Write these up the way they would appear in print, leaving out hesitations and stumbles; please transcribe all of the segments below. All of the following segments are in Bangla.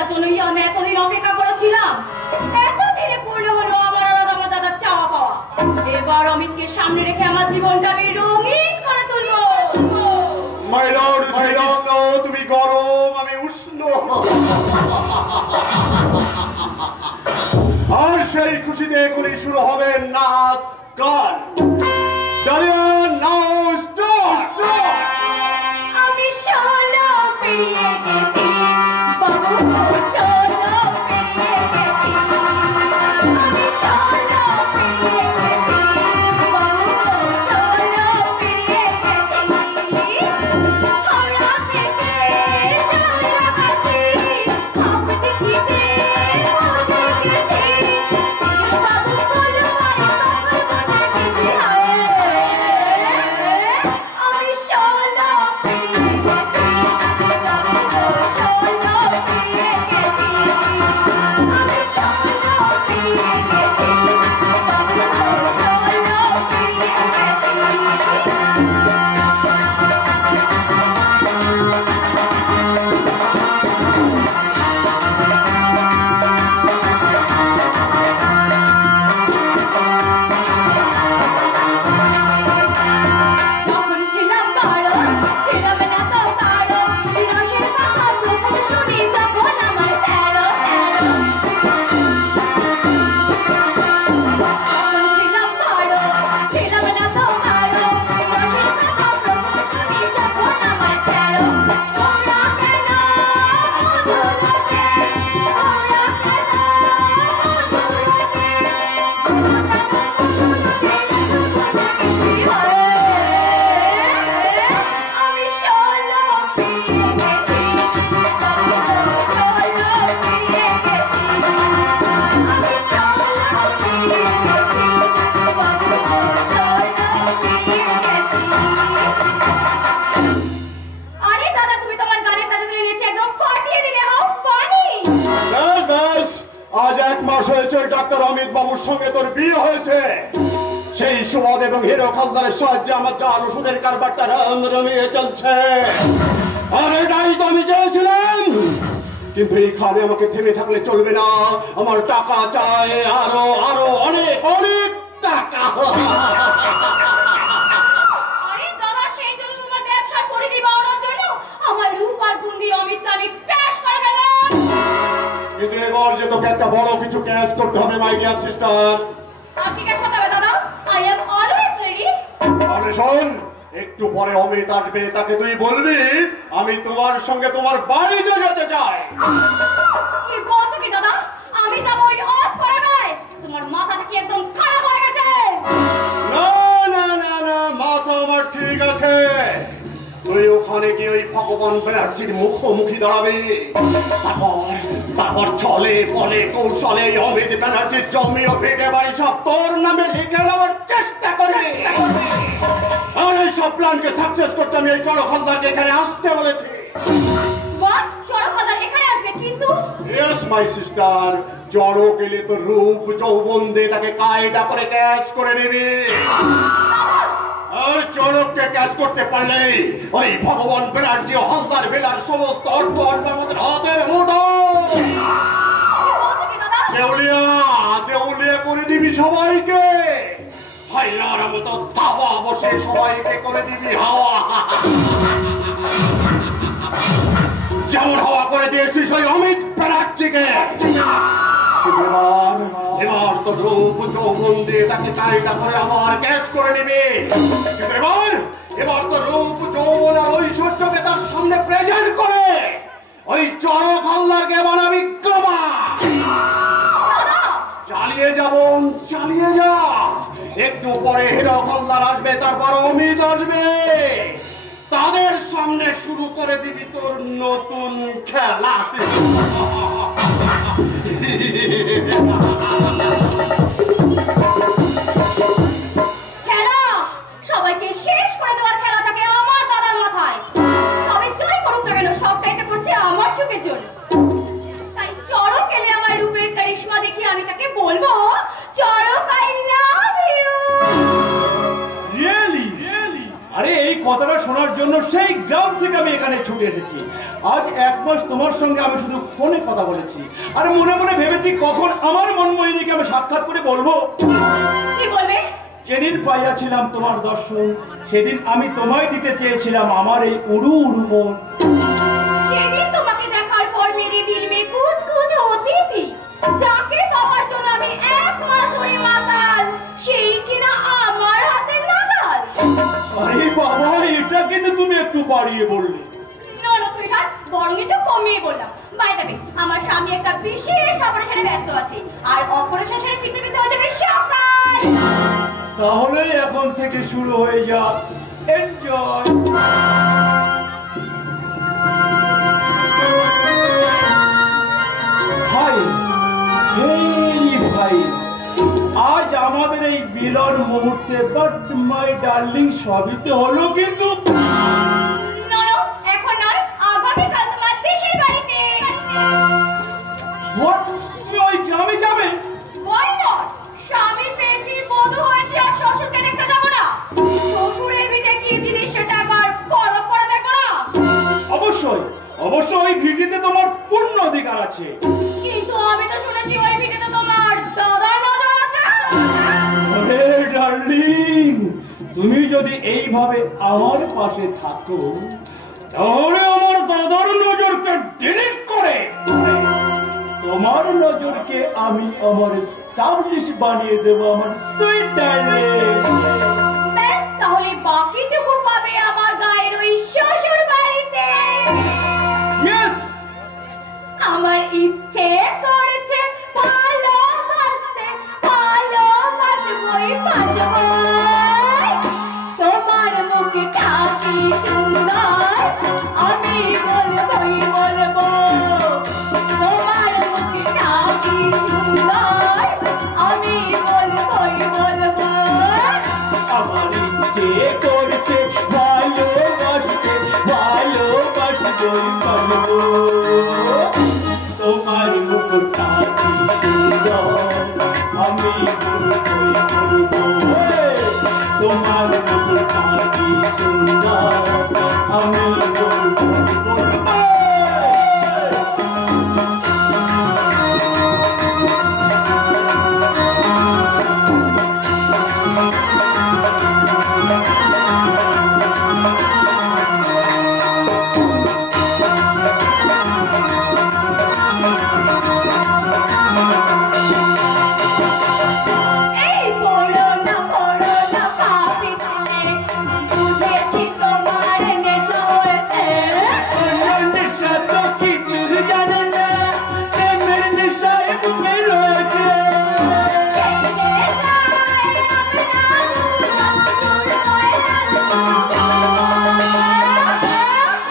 দিনটার জন্যই আমি এতদিন অপেক্ষা করেছিলাম। এতদিনে পড়লে হলো আমার আলাদা আমার দাদার চাওয়া পাওয়া। এবার অমিতকে সামনে রেখে আমার জীবনটা আমি রঙিন করে তুলবো। মাই লর্ড শ্রীকৃষ্ণ, তুমি গরম, আমি উষ্ণ। আর সেই খুশিতে এখনই শুরু হবে নাচ গান। আমি ষোলো পেয়ে গেছি বাবু, ষোলো পেয়ে গেছি। আমি ষোলো পেয়ে গেছি বাবু, ষোলো পেয়ে গেছি। হাওড়া থেকে সারাগাছি, হাওড়িতে পৌঁছে গেছি বাবু, বলো আমি ষোলো পেয়ে গেছি। ডাক্তার অমিত বাবুর সঙ্গে তোর বিয়ে হয়েছে। সেই সুবাদ এবং হিরো খালদারের সাহায্যে আমার জাল ওষুধের কারবারটা রমিয়ে চলছে। আর এটাই তো আমি চেয়েছিলাম। কিন্তু এইখানে আমাকে থেমে থাকলে চলবে না। আমার টাকা চাই, আরো আরো অনেক অনেক টাকা। কিন্তু এবার যে তোকে একটা বড় কিছু ক্যাশ করতে হবে মাই ডিয়ার সিস্টার। তাহলে শোন, একটু পরে অমিত আসবে, তাকে তুই বলবি আমি তোমার সঙ্গে তোমার বাড়িতে যেতে চাই। কি বলছো কি দাদা? আমি যাবো ওই আজ পরে নয়। তোমার মাথাটা কি একদম খারাপ হয়ে গেছে? না না না না, মাথা আমার ঠিক আছে। তুই ওখানে গিয়ে ওই ভগবান ব্যানার্জির মুখোমুখি দাঁড়াবি। তারপর ছলে ফলে কৌশলে অমিত ব্যানার্জির জমি ও পেটে বাড়ি সব তোর নামে লিখে নেওয়ার চেষ্টা করে। আর এই সব প্ল্যানকে সাকসেস করতে আমি এই চড়ক হালদারকে এখানে আসতে বলেছি। চড়ক হালদার এখানে আসবে? কিন্তু ইয়েস মাই সিস্টার, চড়ক এলে তো রূপ যৌবন দিয়ে তাকে কায়দা করে ক্যাশ করে নেবে। আর চড়ককে ক্যাশ করতে পারলে ওই ভগবান ব্যানার্জি হালদার বেলার সমস্ত অর্থ আমাদের হাতের মুঠো। দেউলিয়া দেউলিয়া করে দিবি সবাইকে। হাইলার মতো থাবা বসে সবাইকে করে দিবি হাওয়া। যেমন হাওয়া করে দিয়েছিস ওই অমিত ব্যানার্জিকে। এবার তো রূপ যৌবন দিয়ে তাকে কায়দা করে আমার ক্যাশ করে নিবি। এবার তো রূপ যৌবন আর ঐশ্বর্যকে তার সামনে প্রেজেন্ট করে ওই চড়ক হালদারকে বানাবি গামা। চালিয়ে যাব, চালিয়ে যা। একটু পরে হিরো হালদার আসবে, তারপর অমিত আসবে। তাদের সামনে শুরু করে দিবি তোর নতুন খেলা। খেলা সবাইকে শেষ করে দেওয়ার খেলা থাকে আমার দাদার মাথায়। তবে যাই করুক না কেন সবটাই তো করছে আমার সুখের জন্য। তাই চড়ক এলে আমার রূপের কারিশমা দেখি আমি তাকে বলবো, চড়ক আই লাভ ইউ। রিয়েলি? আরে এই কথাটা শোনা করার জন্য সেই গ্রাম থেকে আমি এখানে ছুটে এসেছি। আজ 1 মাস তোমার সঙ্গে আমি শুধু ফোনে কথা বলেছি, আর মনে মনে ভেবেছি কখন আমার মনমোহিনীকে আমি সাক্ষাৎ করে বলবো। কি বলবে? যেদিন পাইয়াছিলাম তোমার দর্শন, সেদিন আমি তোমায় দিতে চেয়েছিলাম আমার এই উড়ু উড়ু মন। সেদিন তোমাকে দেখার পর মেরে দিল মে কুছ কুছ হতি থি, যাকে পাওয়ার জন্য আমি 1 মাস ধরে মাতাল, সেই কিনা আমার হাতে নাগাল। আরে বাবা, এটা কিন্তু তুমি একটু বাড়িয়ে বললে। নো নো সুইটহার্ট, বরং একটু কমিয়ে বললাম। বাই দ্য ওয়ে, আমার স্বামী একটা বিশেষ অপারেশনে ব্যস্ত আছে, আর অপারেশন সেরে ফিরতে ফিরতে হয়ে যাবে সকাল। তাহলে এখন থেকে শুরু হয়ে যাক এনজয়। ভাই, ভেরি ভাই, আজ আমাদের এই মিলন মুহূর্তে, বাট মাই ডার্লিং, সবই তো হলো কিন্তু নো নো, এখন নয়, আগামীকাল তোমার দেশের বাড়িতে। হোয়াট? তুমি ওই গ্রামে যাবে? Why not? স্বামী পেয়েছি, বধূ হয়েছি, আর শ্বশুরকে দেখতে যাবো না? শ্বশুরের ভিটে কি জিনিস সেটা একবার পরখ করে দেখো না? অবশ্যই অবশ্যই, ওই ভিডিওতে তোমার পূর্ণ অধিকার আছে। কিন্তু আমি তো শুনেছি ওই ভিটেতে তোমার দাদার নজর আছে। আরে ডার্লিং, তুমি যদি এইভাবে আমার পাশে থাকো, তাহলে আমার দাদার নজরকে ডিলিট করে তোমার নজরকে আমি আমার স্টাবলিশ বানিয়ে দেবো, আমার সুইট ডার্লিং। ব্যাস, তাহলে বাকিটুকু পাবে আমার গায়ের ওই শ্বশুর বাড়িতে। ইয়েস, আমার ইচ্ছে করেছে ভালোবাসতে, ভালোবাসবই বাসবই। তোমার মুখটা কি সুন্দর, আমি বলবই বলবো। তোমার মুখটা কি সুন্দর, আমি বলবই বলবো। আমার ইচ্ছে করছে ভালোবাসতে, ভালোবাসবই বাসবো। তোমার মুখটা কি সুন্দর, আমি বলবই বলবো। তোমার মুখটা কি সুন্দর, আমি বলবই বলবো। এই পড়ো না পাপি ছেলে, বুঝেছি তোমার নেশা হয়েছে। নেশা তো কিছু জানে না, প্রেমের নেশায় ডুবে রয়েছে।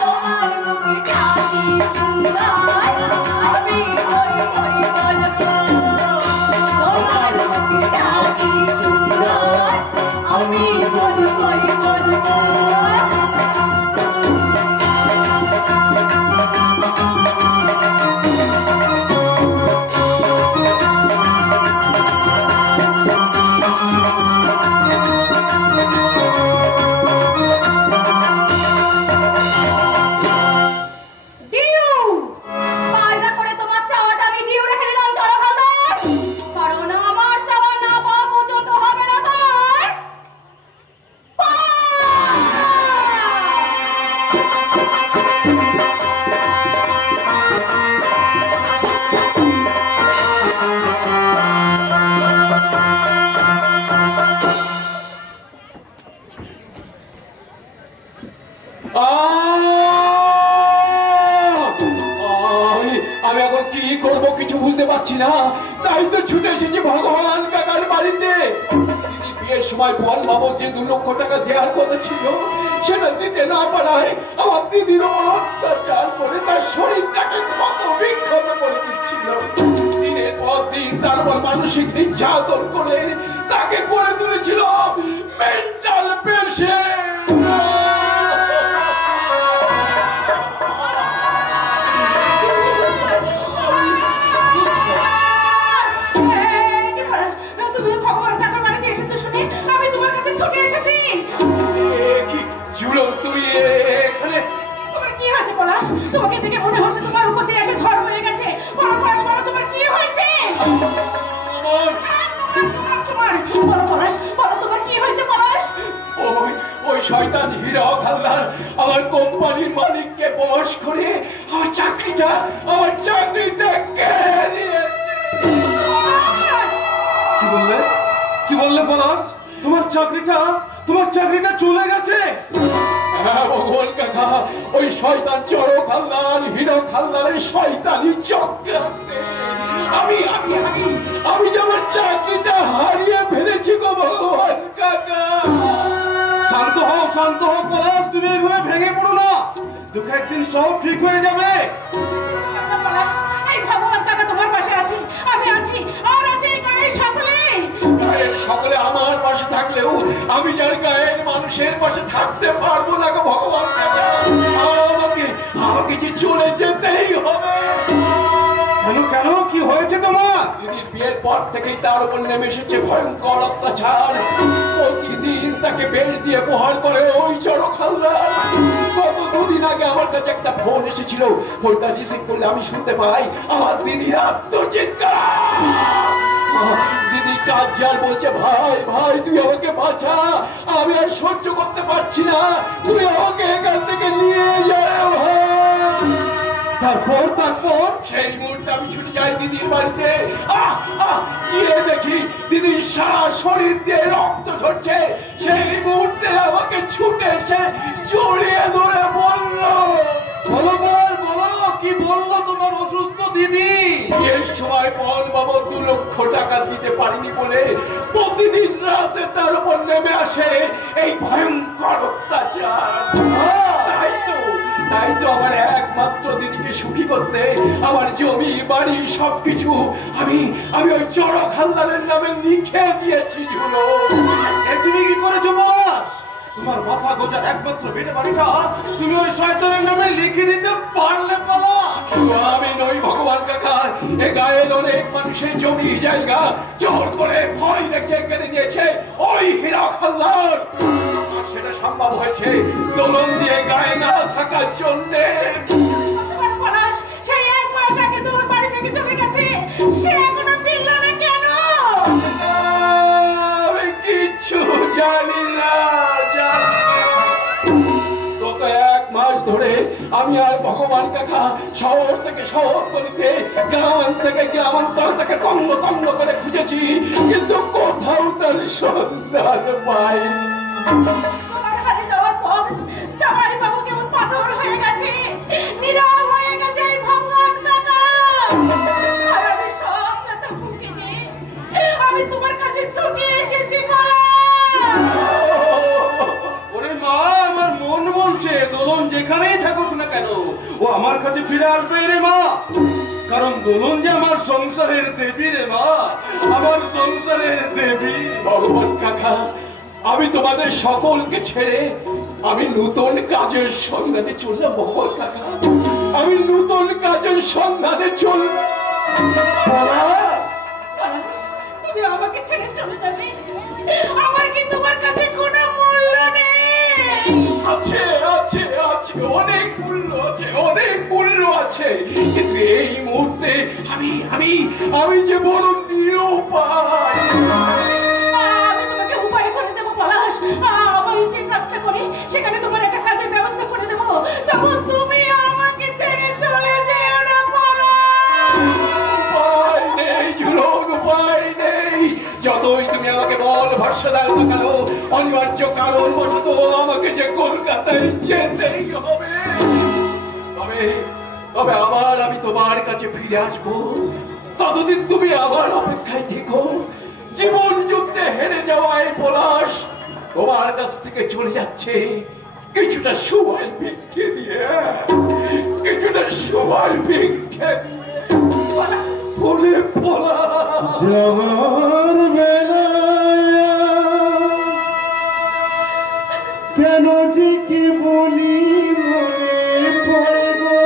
তোমার মুখটা কি সুন্দর, আমি বলবই বলবো। তোমার মুখটা কি সুন্দর, আমি বলবই বলবো। দিউ, কায়দা করে তোমার চাওয়াটা আমি দিউ রেখে দিলাম জলখালদার, কারণ আমার চাওয়া না পাওয়া পর্যন্ত হবে না তোমার পা। আমি এখন কি করব কিছু বুঝতে পারছি না, তাই তো ছুটে এসেছি ভগবান কাকার বাড়িতে। দিদি বিয়ের সময় বল বাবু যে 2 লক্ষ টাকা দেওয়ার কথা ছিল, সেটা দিতে না পারায় আমার দিদির উপর অত্যাচার করে তার শরীরটাকে কত বিক্ষত করে দিচ্ছিল। দিনের পর দিন তারপর মানসিক নির্যাতন করে তাকে করে তুলেছিল মেন্টাল পেশেন্ট। তুমি ভগবান কাকার বাড়িতে এসেছো শুনে আমি তোমার কাছে ছুটে এসেছি। কি চুলো তুই পলাশ, তোমাকে দেখে মনে হচ্ছে তোমার উপর দিয়ে একটা ঝড় বয়ে গেছে। বলো বলো বলো, তোমার কি হয়েছে? বলো পলাশ, বলো তোমার কি হয়েছে পলাশ? ওই শয়তান হীরক হালদার আমার কোম্পানির মালিককে বশ করে আমার চাকরিটা কেড়ে নিয়েছে। কি বললে পলাশ? তোমার চাকরিটা চলে গেছে? হ্যাঁ ভগবান কাকা, ওই শয়তান চড়ক হালদার হীরক হালদারের শয়তানি চক্রান্তে আমি যে আমার চাকরিটা হারিয়ে ফেলেছি গো ভগবান কাকা। শান্ত হও পলাশ, তুমি এইভাবে ভেঙে পড়ো না। দুঃখ একদিন সব ঠিক হয়ে যাবে। পলাশ, এই ভগবান কাকা তোমার পাশে আছে, আমি আছি, আর আছে এই গায়ের সকলে। গায়ের সকলে আমার পাশে থাকলেও আমি যার গায়ের মানুষের পাশে থাকতে পারবো না গো ভগবান কাকা। আমাকে যে চলে যেতেই হবে। কেন কি হয়েছে তোমার? দিদির বিয়ের পর থেকেই তার উপর নেমে এসেছে ভয়ঙ্কর অত্যাচার। প্রতিদিন তাকে বেশ দিয়ে প্রহার করে ওই চড়ক হালদার। গত দুদিন আগে আমার কাছে একটা ফোন এসেছিল, ফোনটা রিসিভ করলে আমি শুনতে পাই আমার দিদির আত্মচিৎকার। দিদি কাজ বলছে, ভাই তুই আমাকে বাঁচা, আমি আর সহ্য করতে পারছি না, তুই আমাকে এখান থেকে নিয়ে যা ভাই। তারপর সেই মুহূর্তে আমি ছুটে যাই দিদির বাড়িতে। গিয়ে দেখি দিদির সারা শরীর দিয়ে রক্ত ঝরছে। সেই মুহূর্তে আমাকে ছুটে এসে জড়িয়ে ধরে বললো, বলো কি বললো তোমার অসুস্থ দিদি? এই সময় বল বাবু 2 লক্ষ টাকা দিতে পারিনি বলে প্রতিদিন রাতে তার উপর নেমে আসে এই ভয়ঙ্কর অত্যাচার। তাই তো আমার একমাত্র দিদিকে সুখী করতে আমার জমি বাড়ি সবকিছু আমি ওই চড়ক হালদারের নামে লিখে দিয়েছি। ঝুলো, তুমি কি করেছো পলাশ? তোমার মাথা গোজার একমাত্র বেটে বাড়িটা তুমি ওই শয়তানের নামে লিখে দিতে পারলে পলাশ? আমি নই ভগবান কাকা, এ গায়ের অনেক মানুষের জমি জায়গা জোর করে ভয় দেখে কেড়ে নিয়েছে ওই হীরক হালদার। সেটা সম্ভব হয়েছে দোলন দিয়ে গায়ে না থাকার জন্যে। পলাশ, সেই 1 মাস আগে তোমার বাড়ি থেকে চলে গেছে, সে এখনো ফিরল না কেন? আমি কিচ্ছু জানি না। গত 1 মাস ধরে আমি আর ভগবান কাকা শহর থেকে শহরতলিতে, গ্রাম থেকে গ্রামান্তর থেকে তন্ন করে খুঁজেছি, কিন্তু কোথাও তার সন্ধান পাইনি। তোমার হাতে যাওয়ার পর জামাই বাবু কেমন পাথর হয়ে গেছে, নীরব হয়ে গেছে এই ভগবান কাকা। আর আমি সব কথা বুঝে নিয়ে আমি তোমার কাছে ছুটে এসেছি পলাশ। ওরে মা, আমার মন বলছে দোলন যেখানেই থাকুক না কেন ও আমার কাছে ফিরে আসবে রে মা। কারণ দোলন যে আমার সংসারের দেবী রে মা, আমার সংসারের দেবী। ভগবান কাকা, আমি তোমাদের সকলকে ছেড়ে আমি নতুন কাজের সন্ধানে চললাম। ভগবান কাকা, আমি নতুন কাজের সন্ধানে চললাম। তুমি আমাকে ছেড়ে চলে যাবে? আমার কি তোমার কাছে কোনো মূল্য নেই? আছে অনেক মূল্য আছে, কিন্তু এই মুহূর্তে আমি যে বড় নিরুপায়। আমি তোমাকে উপায় করে দেবো পলাশ। আমি যে কাজটা করি সেখানে তোমার একটা কাজের ব্যবস্থা করে দেবো, তখন তুমি আমাকে ছেড়ে চলে যেও না পলাশ। উপায় নেই ঝুলন, উপায় নেই। যতই তুমি আমাকে বল ভরসা দাও না কেন, অনিবার্য কারণ বশত আমাকে যে কলকাতায় যেতেই হবে। তবে আবার আমি তোমার কাছে ফিরে আসবো, ততদিন তুমি আবার অপেক্ষায় থেকো। জীবন যুদ্ধে হেরে যাওয়ায় পলাশ তোমার কাছ থেকে চলে যাচ্ছে কিছুটা সময় ভিক্ষে দিয়ে, বলে পলাশ। যাবার বেলা কেন যে কি বলি মনে পড়ে গো,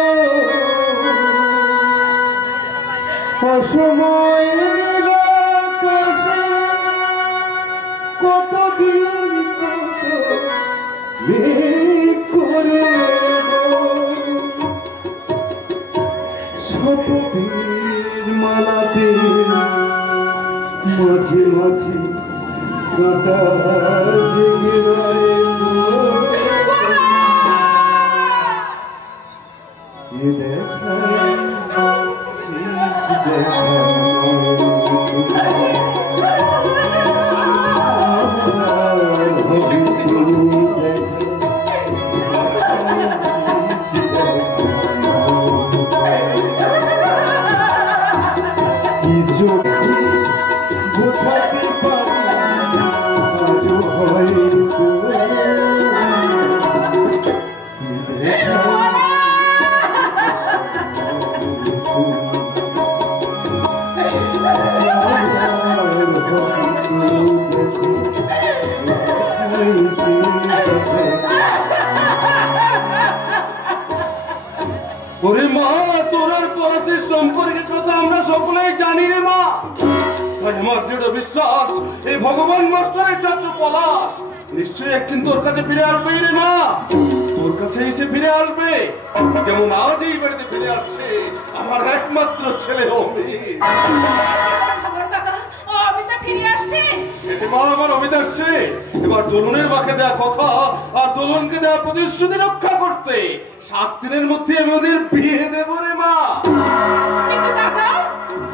অসময়ের আকাশে কতদিন কত মেঘ করে গো। শপথের মালাতে মাঝে মাঝে কাঁটা জেগে রয় এ দেখায় ওরে মা, তোর আর পলাশের সম্পর্কের কথা আমরা সকলেই জানি রে মা। তাই আমার দৃঢ় বিশ্বাস এই ভগবান মাস্টারের ছাত্র পলাশ নিশ্চয়ই একদিন তোর কাছে ফিরে আসবে রে মা। তোর কাছে এসে ফিরে আসবে, যেমন আজ এই বাড়িতে ফিরে আসছে আমার একমাত্র ছেলে অমিত। আমার অমিত আসছে এবার দোলনের মাকে দেওয়া কথা আর দোলনকে দেওয়া প্রতিশ্রুতি রক্ষা করতে 7 দিনের মধ্যে আমি ওদের বিয়ে দেব রে মা।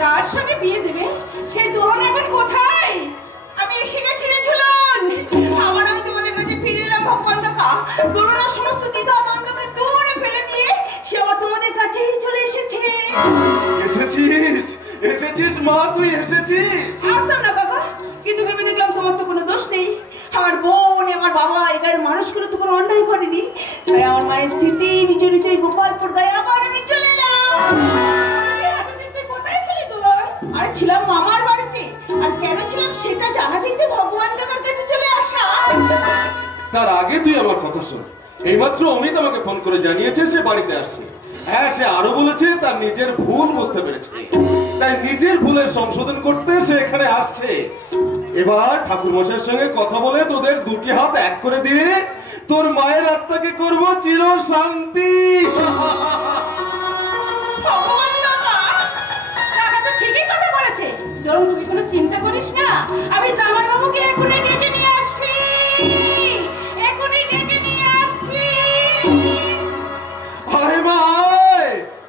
যার সঙ্গে বিয়ে দেবে সেই দোলন এখন কোথায়? আমি এসে গেছি রে ঝুলন। আবার আমি তোমাদের কাছে ফিরে এলাম ভগবান কাকা। দোলনের সমস্ত দ্বিধা দ্বন্দ্বকে দূরে ফেলে দিয়ে সে আবার তোমাদের কাছেই চলে এসেছে। এসেছিস মা, তুই এসেছিস? আসতাম না কাকা, কিন্তু ভেবে দেখলাম তোমার তো কোনো দোষ নেই। আমার বোন আমার বাবা এগার মানুষগুলো তো কোনো অন্যায় করেনি। তাই আমার মায়ের স্মৃতি বিজড়িত এই গোপালপুর গায়ে আবার আমি চলে এলাম। কোথায় ছিলি তোর? আরে ছিলাম মামার বাড়িতে। আর কেন ছিলাম সেটা জানাতেই তো ভগবান কাকার কাছে চলে আসা। তার আগে তুই আমার কথা শোন। এইমাত্র অমিত আমাকে ফোন করে জানিয়েছে সে বাড়িতে আসছে। হ্যাঁ, সে আরো বলেছে তার নিজের ভুল বুঝতে পেরেছে, তাই নিজের ভুলের সংশোধন করতে সে এখানে আসছে। এবার ঠাকুর মশাইয়ের সঙ্গে কথা বলে তোদের দুটি হাত এক করে দিয়ে তোর মায়ের আত্মাকে করবো চির শান্তি। ভগবান কাকা, কাকা তো ঠিকই কথা বলেছে। ধরুন তুই কোনো চিন্তা করিস না, আমি জামাই বাবুকে এখনই ডেকে নিয়ে আসছি। এখনই ডেকে নিয়ে আসছি। আরে মা,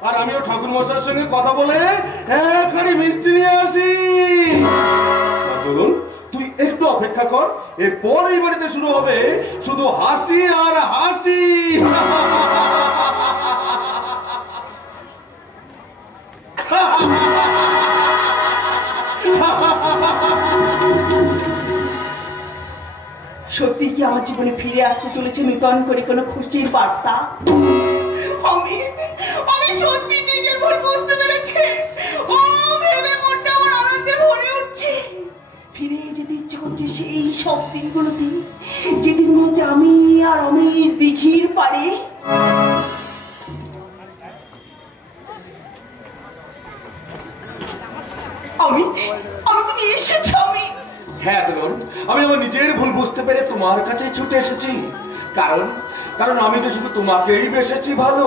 আর আমিও ঠাকুর মশাইয়ের সঙ্গে কথা বলে একখানি মিষ্টি নিয়ে আসি। চলুন, তুই একটু অপেক্ষা কর, এরপর এই বাড়িতে শুরু হবে শুধু হাসি আর হাসি। সত্যি কি আমার জীবনে ফিরে আসতে চলেছে নূতন করে কোনো খুশির বার্তা? আমি সত্যি নিজের ভুল বুঝতে পেরেছি। ও ভেবে মনটা আমার আনন্দে ভরে উঠছে। ফিরে যেতে ইচ্ছে করছে সেই সব দিনগুলোতে, যেদিনগুলোতে আমি আর অমিত দিঘির পাড়ে তুমি এসেছো। হ্যাঁ দোলন, আমি আমার নিজের ভুল বুঝতে পেরে তোমার কাছে ছুটে এসেছি। কারণ আমি তো শুধু তোমাকেই বেসেছি ভালো।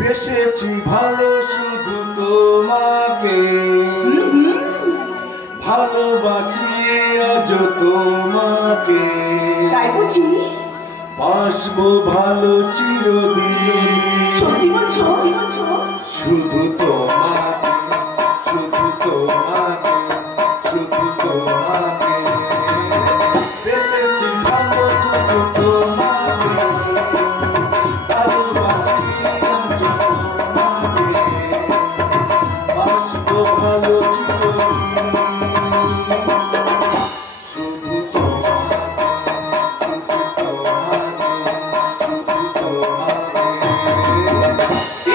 বেসেছি ভালো শুধু তোমাকে, ভালোবাসি আজ তোমাকে। তাই বুঝি? বাসবো ভালো চিরদিন। সত্যি বলছো? শুধু তোমাকে, শুধু তোমাকে, শুধু তোমাকে। বেসেছি ভালো শুধু তোমাকে, ভালোবাসি আজ তোমাকে। বাসবো ভালো চিরদিন।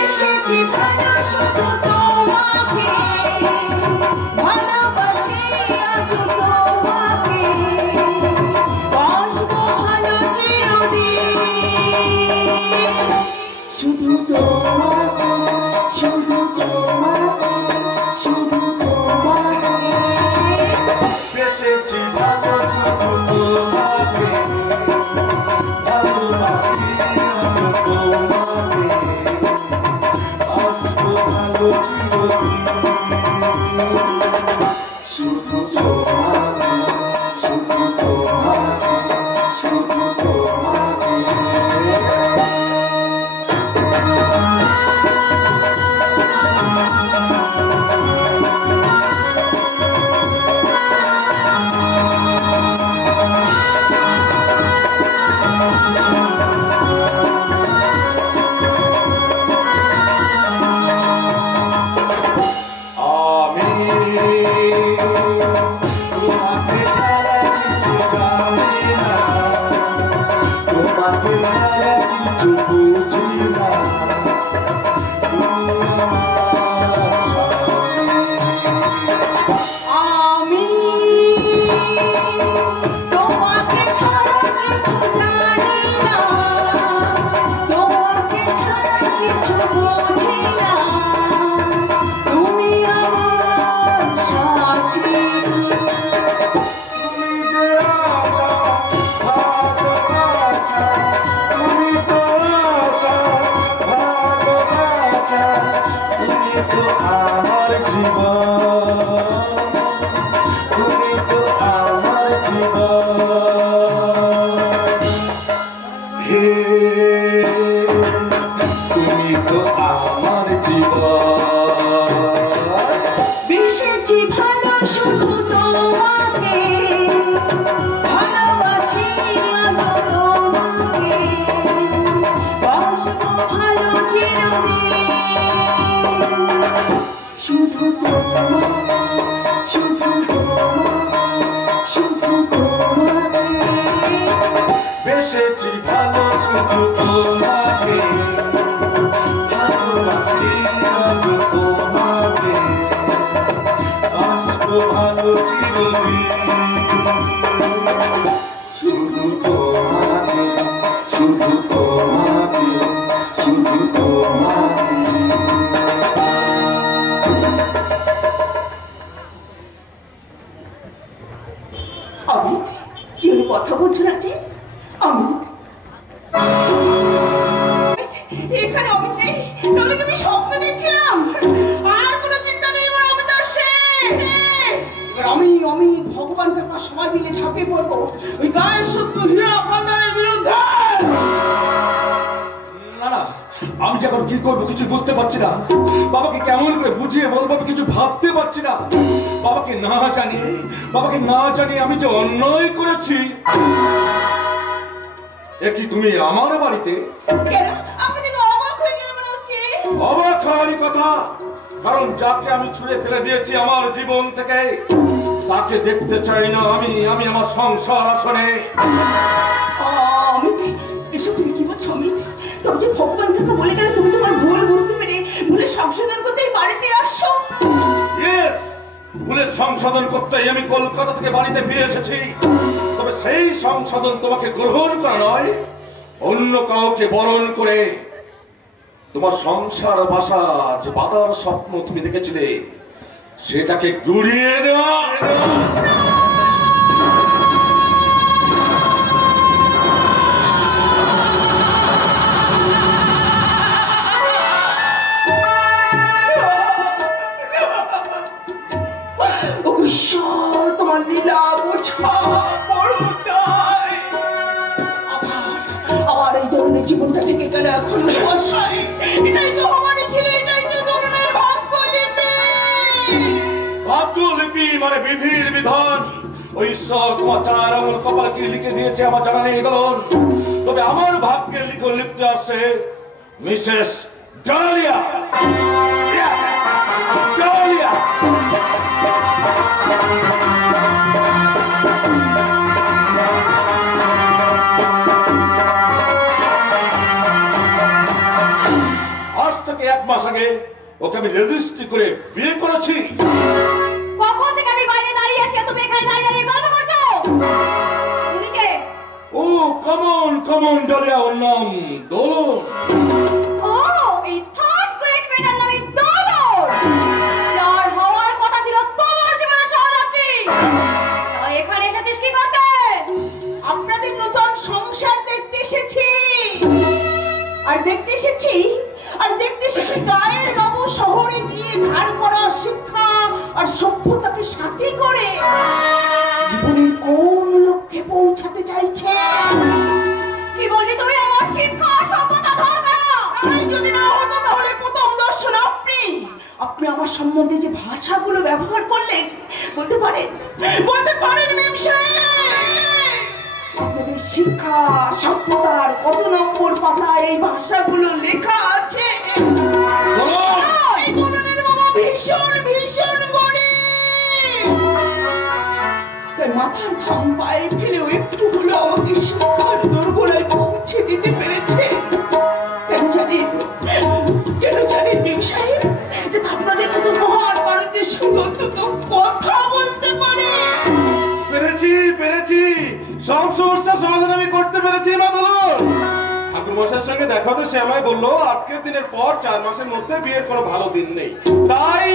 শুধু তোমাকে, শুধু তোমাকে, শুধু তোমাকে। কিছু বুঝি না আমি তোমাকে ছাড়া কিছু জানি না, তোমাকে ছাড়া কিছু বুঝি না, তুমি আমার সাথী। তুমি যে আশা ভালোবাসা, তুমি তো আশা ভালোবাসা, তুমি তো আমার জীবন, তুমি তো আমার জীবন, হে তুমি তো আমার জীবন। বেশেছি ভালো শুধু তোমাকে, ভালোবাসি আলো তোমাকে, বাসবো ভালো চিরদিন, শুধু তোমাকে, শুধু তোমাকে, শুধু তোমাকে। বেশেছি ভালো শুধু তোমাকে, ভালোবাসি আমি তোমাকে, বাসবো ভালো চিরদিন, শুধু তোমাকে, শুধু তোমাকে, শুধু তোমাকে। আমি কেউ কথা বলছো না যে? আমি এখানে অমিত নেই, তাহলে কি আমি স্বপ্ন দেখছিলাম? আর কোনো চিন্তা নেই, আমার অমিত আসছে। এবার আমি ভগবান কাকা সবাই মিলে ঝাঁপিয়ে পড়বো ওই গায়ের শত্রু হীরা খানদারের বিরুদ্ধে। না না, আমি যখন কি করবো কিছু বুঝতে পারছি না। বাবাকে কেমন করে বুঝিয়ে বলবো আমি কিছু ভাবতে পারছি না। বাবাকে না জানিয়ে আমি যে অন্যায় করেছি। একটি তুমি আমার বাড়িতে? কেন আমি দেখে অবাক হয়ে গেলে মনে হচ্ছে? অবাক হওয়ারই কথা, কারণ যাকে আমি ছুঁড়ে ফেলে দিয়েছি আমার জীবন থেকে তাকে দেখতে চাই না আমি আমার সংসার আসনে। অমিত, এসব তুমি কি বলছো অমিত? তোর যে ভগবান কাকা বলে গেলে তুমি তোমার ভুল বুঝতে পেরে ভুলে সংশোধন করতে এই বাড়িতে আসছো। ইয়েস, ভুলের সংশোধন করতেই আমি কলকাতা থেকে বাড়িতে ফিরে এসেছি। তবে সেই সংশোধন তোমাকে গ্রহণ করা নয়, অন্য কাউকে বরণ করে তোমার সংসার বাসা যে বাধার স্বপ্ন তুমি দেখেছিলে সেটাকে গুড়িয়ে দেওয়া। তোমার লীলা বোঝা আমার এই ধরনের জীবনটা থেকে গেল এখনো কুয়াশায়। এটাই তো আমারই ছিল, এটাই তো ধরনের ভাগ্যলিপি। ভাগ্যলিপি মানে বিধির বিধান। ওই ঈশ্বর তোমার 4 আঙুল কপালে কি লিখে দিয়েছে আমার জানা নেই গলন। তবে আমার ভাগ্যের লিখন লিখতে আসছে মিসেস ডালিয়া। ডালিয়া আজ থেকে 1 মাস আগে ওকে আমি রেজিস্ট্রি করে বিয়ে করেছি। কখন থেকে আমি বাইরে দাঁড়িয়ে আছি, তুমি এখানে দাঁড়িয়ে দাঁড়িয়ে গল্প করছো? তুমি কে? ও কমন ডালিয়া, ওর নাম দোলন। ও, এই থার্ড গ্রেড মেয়েটার নামে দোলন। যার হওয়ার কথা ছিল তোমার জীবনের সহযাত্রী। তাই এখানে এসেছিস কি করতে? আপনাদের নতুন সংসার দেখতে এসেছি, আর দেখতে এসেছি গায়ের নব শহরে গিয়ে ধার করা শিক্ষা আর সভ্যতাকে সাথে করে জীবনের কোন লক্ষ্যে পৌঁছাতে চাইছে। কি বললি তুই? আমার শিক্ষা সভ্যতা দরকার। তাই যদি না হতো তাহলে প্রথম দর্শন আপনি আমার সম্বন্ধে যে ভাষাগুলো ব্যবহার করলেন বলতে পারেন মেম সাহেব, আপনাদের শিক্ষা সভ্যতার কত নম্বর পাতায় এই ভাষাগুলো লেখা আছে। এই ধরনের বাবা ভীষণ গরিব, তাই মাথার ঘাম পায়ে ফেলেও একটু হলেও আমাকে শিক্ষার দোরগোড়ায় পৌঁছে দিতে পেরেছে। করেছি মা দুলন। ঠাকুর মশাইয়ের সঙ্গে দেখা তো সে আমায় বললো আজকের দিনের পর 4 মাসের মধ্যে বিয়ের কোনো ভালো দিন নেই। তাই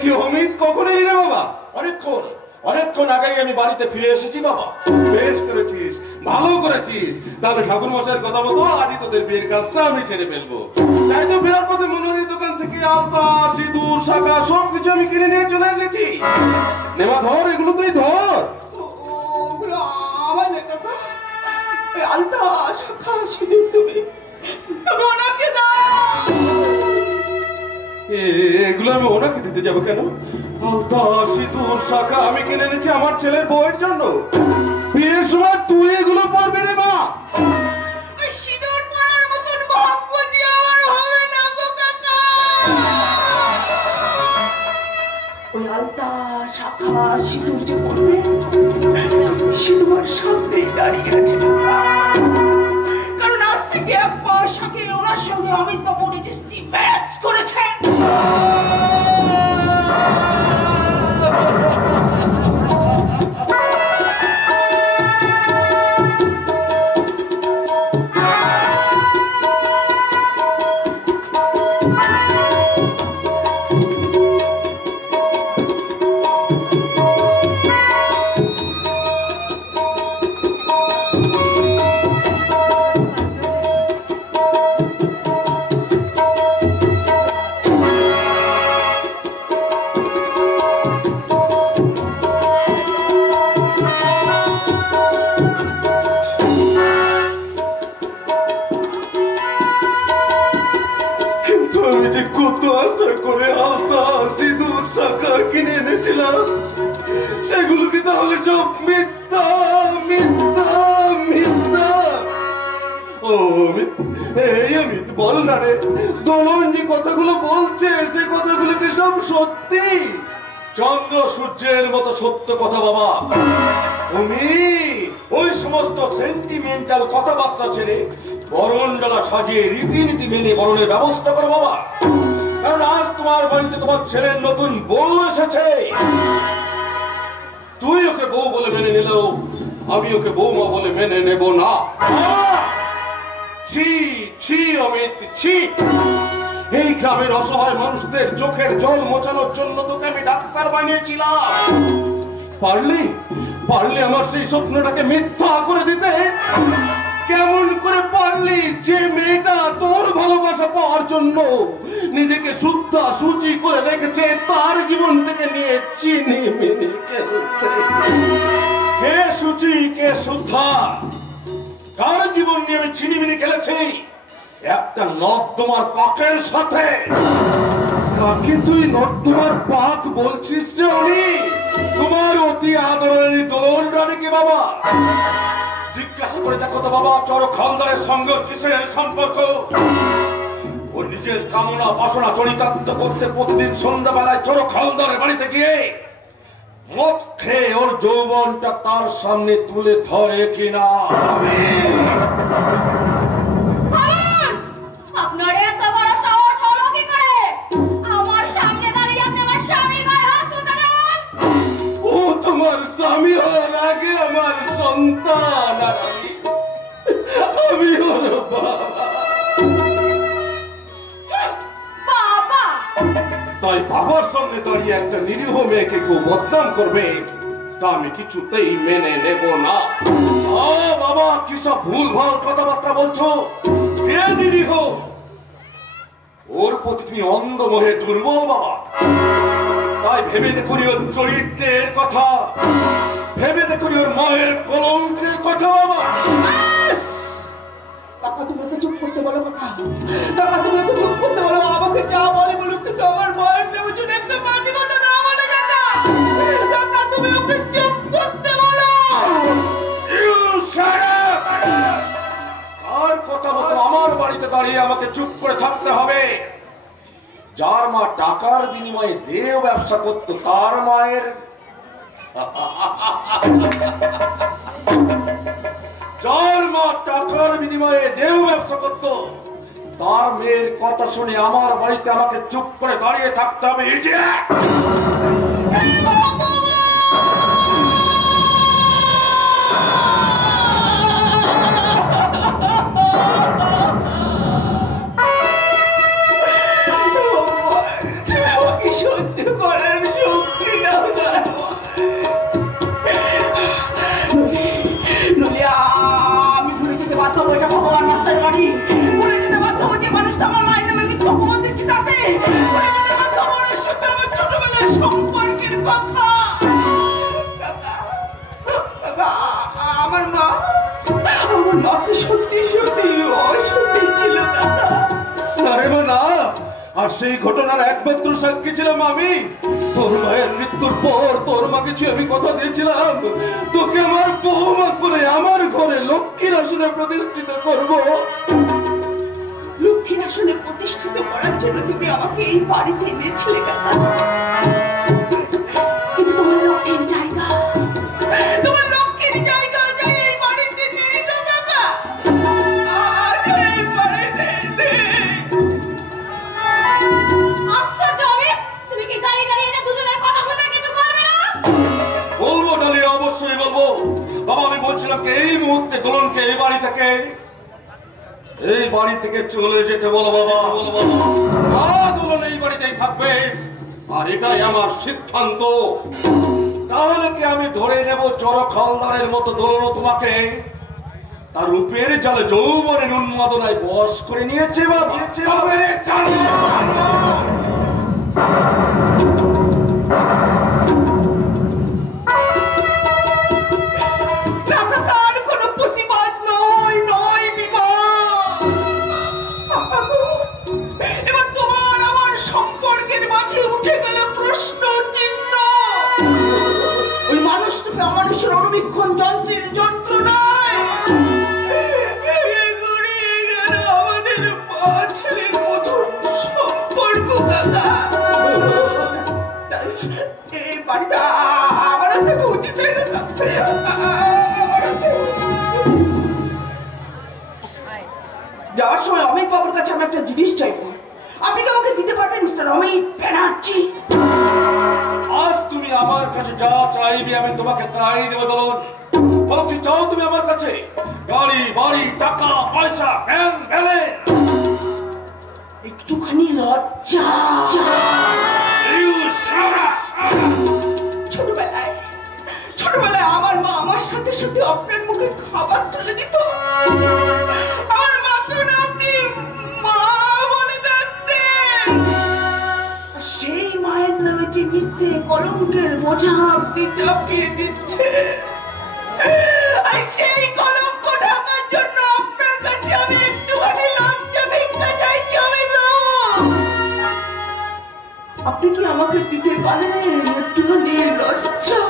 কি অমিত কখন এলি রে বাবা? অনেকক্ষণ আগেই আমি বাড়িতে ফিরে এসেছি বাবা। বেশ করেছিস, ভালো করেছিস। তাহলে ঠাকুর মশাইয়ের কথা মতো আজই তোদের বিয়ের কাজটা আমি ছেড়ে ফেলবো। তাই তো ফেরার পথে মনোহরির দোকান থেকে আলতা, সিঁদুর, শাঁখা সবকিছু আমি কিনে নিয়ে চলে এসেছি। নেমা ধর, এগুলো তুই ধর। আমার কথা আলতা শাখা সিঁদুর তুমি ওনাকে দাও। এগুলো আমি ওনাকে দিতে যাবো কেন? আলতা, সিঁদুর, শাঁখা আমি কিনে এনেছি আমার ছেলের বউয়ের জন্য। বিয়ের সময় তুই এগুলো পরবি রে মা। সিঁদুর পরার মতন ভাগ্য যে আমার হবে না গো কাকা। ওই আলতা শাখা সিঁদুর যে পরবে সে তোমার সামনেই দাঁড়িয়ে আছে, কারণ আজ থেকে 1 মাস আগে ওনার সঙ্গে অমিত বাবু রেজিস্ট্রি ম্যাচ করেছেন। সেগুলো কি তাহলে সব মিথ্যা মিথ্যা মিথ্যা? ও এই অমিত বল না রে, দোলন যে কথাগুলো বলছে সে কথাগুলো কি সব সত্যি? চন্দ্র সূর্যের মতো সত্য কথা বাবা। ওই সমস্ত সেন্টিমেন্টাল কথাবার্তা ছেড়ে বরণ ডালা সাজিয়ে রীতিনীতি মেনে বরণের ব্যবস্থা করো বাবা। কারণ আজ তোমার বাড়িতে তোমার ছেলের নতুন বউ এসেছে। তুই ওকে বউ বলে মেনে নিলেও আমি ওকে বৌমা বলে মেনে নেব না। ছি ছি অমিত ছি। এই গ্রামের অসহায় মানুষদের চোখের জল মোছানোর জন্য তোকে আমি ডাক্তার বানিয়েছিলাম। পারলি আমার সেই স্বপ্নটাকে মিথ্যা করে দিতে? কেমন করে পারলি যে মেয়েটা তোর ভালোবাসা পাওয়ার জন্য নিজেকে শুদ্ধা সূচি করে রেখেছে তার জীবন থেকে নিয়ে চিনি মিনি খেলতে? কে সূচি কে শুদ্ধা? কার জীবন নিয়ে আমি ছিনিমিনি খেলেছি? একটা নর্দমার পাকের সাথে। কাকে তুই নর্দমার পাক বলছিস যে? আমি তোমার অতি আদরণী দোলন রানী কি বাবা? জিজ্ঞাসা করে দেখো তো বাবা, চড়ক হালদারের সঙ্গে কিসের সম্পর্ক? ও নিজের কামনা বাসনা চরিতার্থ করতে প্রতিদিন সন্ধ্যাবেলায় চড়ক হালদারের বাড়িতে গিয়ে মদ খেয়ে ওর যৌবনটা তার সামনে তুলে ধরে কিনা? আপনার এত বড় সাহস হলো কি করে আমার সামনে দাঁড়িয়ে আপনি আমার স্বামীর গায়ে হাত তুলতে গেলেন? ও তোমার স্বামী হওয়ার আগে আমার সন্তান, আর আমি ওর বাবা। তাই বাবার সামনে দাঁড়িয়ে একটা নিরীহ মেয়েকে কেউ বদনাম করবে তা আমি কিছুতেই মেনে নেব না। বাবা কি সব ভুল ভাল কথাবার্তা বলছো? কে নিরীহ? ওর প্রতি তুমি অন্ধ মোহে দুর্বল বাবা। তাই ভেবে দেখুন ওর চরিত্রের কথা, ভেবে দেখুন ওর মায়ের কলঙ্কের কথা বাবা। কাকা তুমি তো চুপ করতে বলো কথা, কাকা তুমি তো চুপ করতে বলো। আমাকে যা বলে বলুক কিন্তু আমার মায়ের নেবে শুনে একটা বাজে কথা না বলে কাকা। কাকা তুমি ওকে চুপ করতে বলো। আর কথা মতো আমার বাড়িতে দাঁড়িয়ে আমাকে চুপ করে থাকতে হবে? যার মা টাকার বিনিময়ে দেহ ব্যবসা করত তার মায়ের যার মা টাকার বিনিময়ে দেহ ব্যবসা করত তার মেয়ের কথা শুনে আমার বাড়িতে আমাকে চুপ করে দাঁড়িয়ে থাকতে হবে? এটা ভগবান মাস্টার বাড়ি। বলে যেতে বাধ্য যে মানুষটা আমার মায়ের নামে মিথ্যা অপমান দিচ্ছে তাতে। বলে যেতে বাধ্য মনের সাথে আমার ছোটবেলার সম্পর্কের কথা। আমার মা কি সত্যি সত্যি অসত্যি ছিল দাদা? আরে মা না, আর সেই ঘটনার একমাত্র সাক্ষী ছিলাম আমি। তোর মায়ের মৃত্যুর পর তোর মাকে আমি কথা দিয়েছিলাম তোকে আমার বৌমা করে আমার ঘরে লক্ষ্মীর আসনে প্রতিষ্ঠিত করব। লক্ষ্মীর আসনে প্রতিষ্ঠিত করার জন্য তুমি আমাকে এই বাড়িতে এনেছিলে দাদা। কিন্তু তোমার লক্ষ্মীর জায়গা, তোমার লক্ষ্মীর জায়গা যে এই বাড়িতে নেই গো দাদা। আশ্চর্য অমিত, তুমি কি দাঁড়িয়ে দাঁড়িয়ে এনে দুজনের কথা শুনে কিছু বলবে না? বলবো ডালিয়া, অবশ্যই বলবো। বাবা আমি বলছিলাম কি এই মুহূর্তে দোলনকে এই বাড়ি থেকে চলে যেতে বলো বাবা। দোলন এই বাড়িতেই থাকবে, আর এটাই আমার সিদ্ধান্ত। তাহলে কি আমি ধরে নেব চড়ক হালদারের মতো দোলনও তোমাকে তার রূপের জালে যৌবনের উন্মাদনায় বশ করে নিয়েছে বাবা? তার কোনো প্রতিবাদ নয়, নয় বিবাদ। এবার তোমার আমার সম্পর্কের মাঝে উঠে গেল প্রশ্ন চিহ্ন। ওই মানুষটাকে অমানুষের অনুবীক্ষণ যন্ত্রের যন্ত্রণায় গড়িয়ে গেল আমাদের মা ছেলের প্রথম সম্পর্ক দাদা। এই বাড়িটা আমার থেকে উচিত হয়ে গেল। যাওয়ার সময় অমিত বাবুর কাছে আমি একটা জিনিস চাইবো, আপনি কি আমাকে দিতে পারবেন মিস্টার অমিত ব্যানার্জি? আজ তুমি আমার কাছে যা চাইবে আমি তোমাকে তাই দেবো দোলন। কি চাও তুমি আমার কাছে? গাড়ি বাড়ি টাকা পয়সা ব্যাং ব্যালেন্স? একটুখানি লজ্জা। ছোটবেলায় আমার মা আমার সাথে সাথে আপনার মুখে খাবার তুলে দিত। আমার মাকে আপনি মা বলে ডাকতেন। সেই মায়ের নামে যে মিথ্যে কলঙ্কের বোঝা আপনি চাপিয়ে দিচ্ছে, আর সেই কলঙ্ক ঢাকার জন্য আপনার কাছে আমি একটুখানি লজ্জা ভিক্ষা চাইছি। আপনি কি আমাকে দিতে পারেন একটুখানি লজ্জা?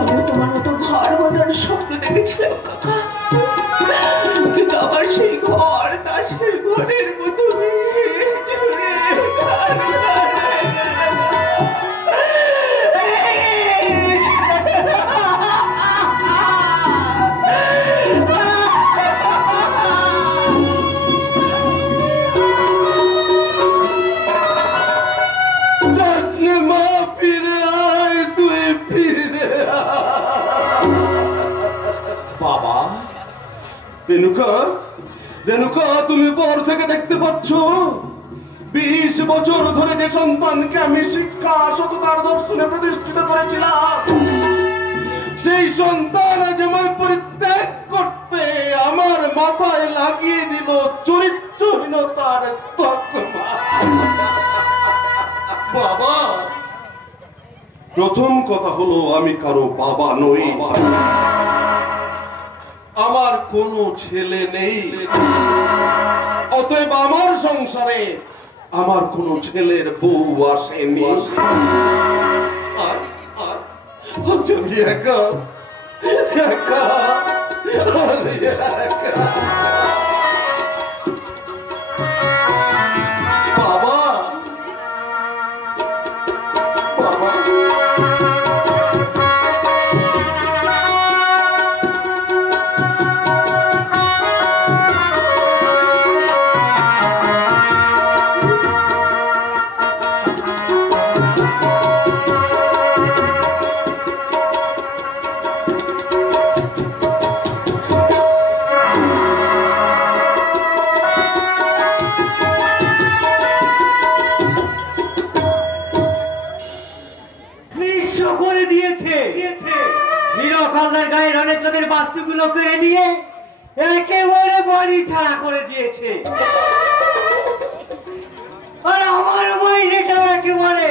আমি তোমার মতো ঘর বাঁধার স্বপ্ন দেখেছিলাম কাকা, কিন্তু আমার সেই ঘর তা সেই ঘরের মতো রেণুকা, তুমি পর থেকে দেখতে পাচ্ছ 20 বছর ধরে যে সন্তানকে আমি শিক্ষা সততার দর্শনে প্রতিষ্ঠিত করেছিলাম, সেই সন্তান আজ আমায় পরিত্যাগ করতে আমার মাথায় লাগিয়ে দিল চরিত্রহীনতার তকমা। বাবা, প্রথম কথা হলো আমি কারো বাবা নই, আমার কোনো ছেলে নেই, অতএব আমার সংসারে আমার কোনো ছেলের বউ আসেনি। আমি একা একা একা। বাবা, বাবা, বাস্তুগুলোকে নিয়ে একেবারে বাড়ি ছাড়া করে দিয়েছে। আর আমার মাইনেটাও একেবারে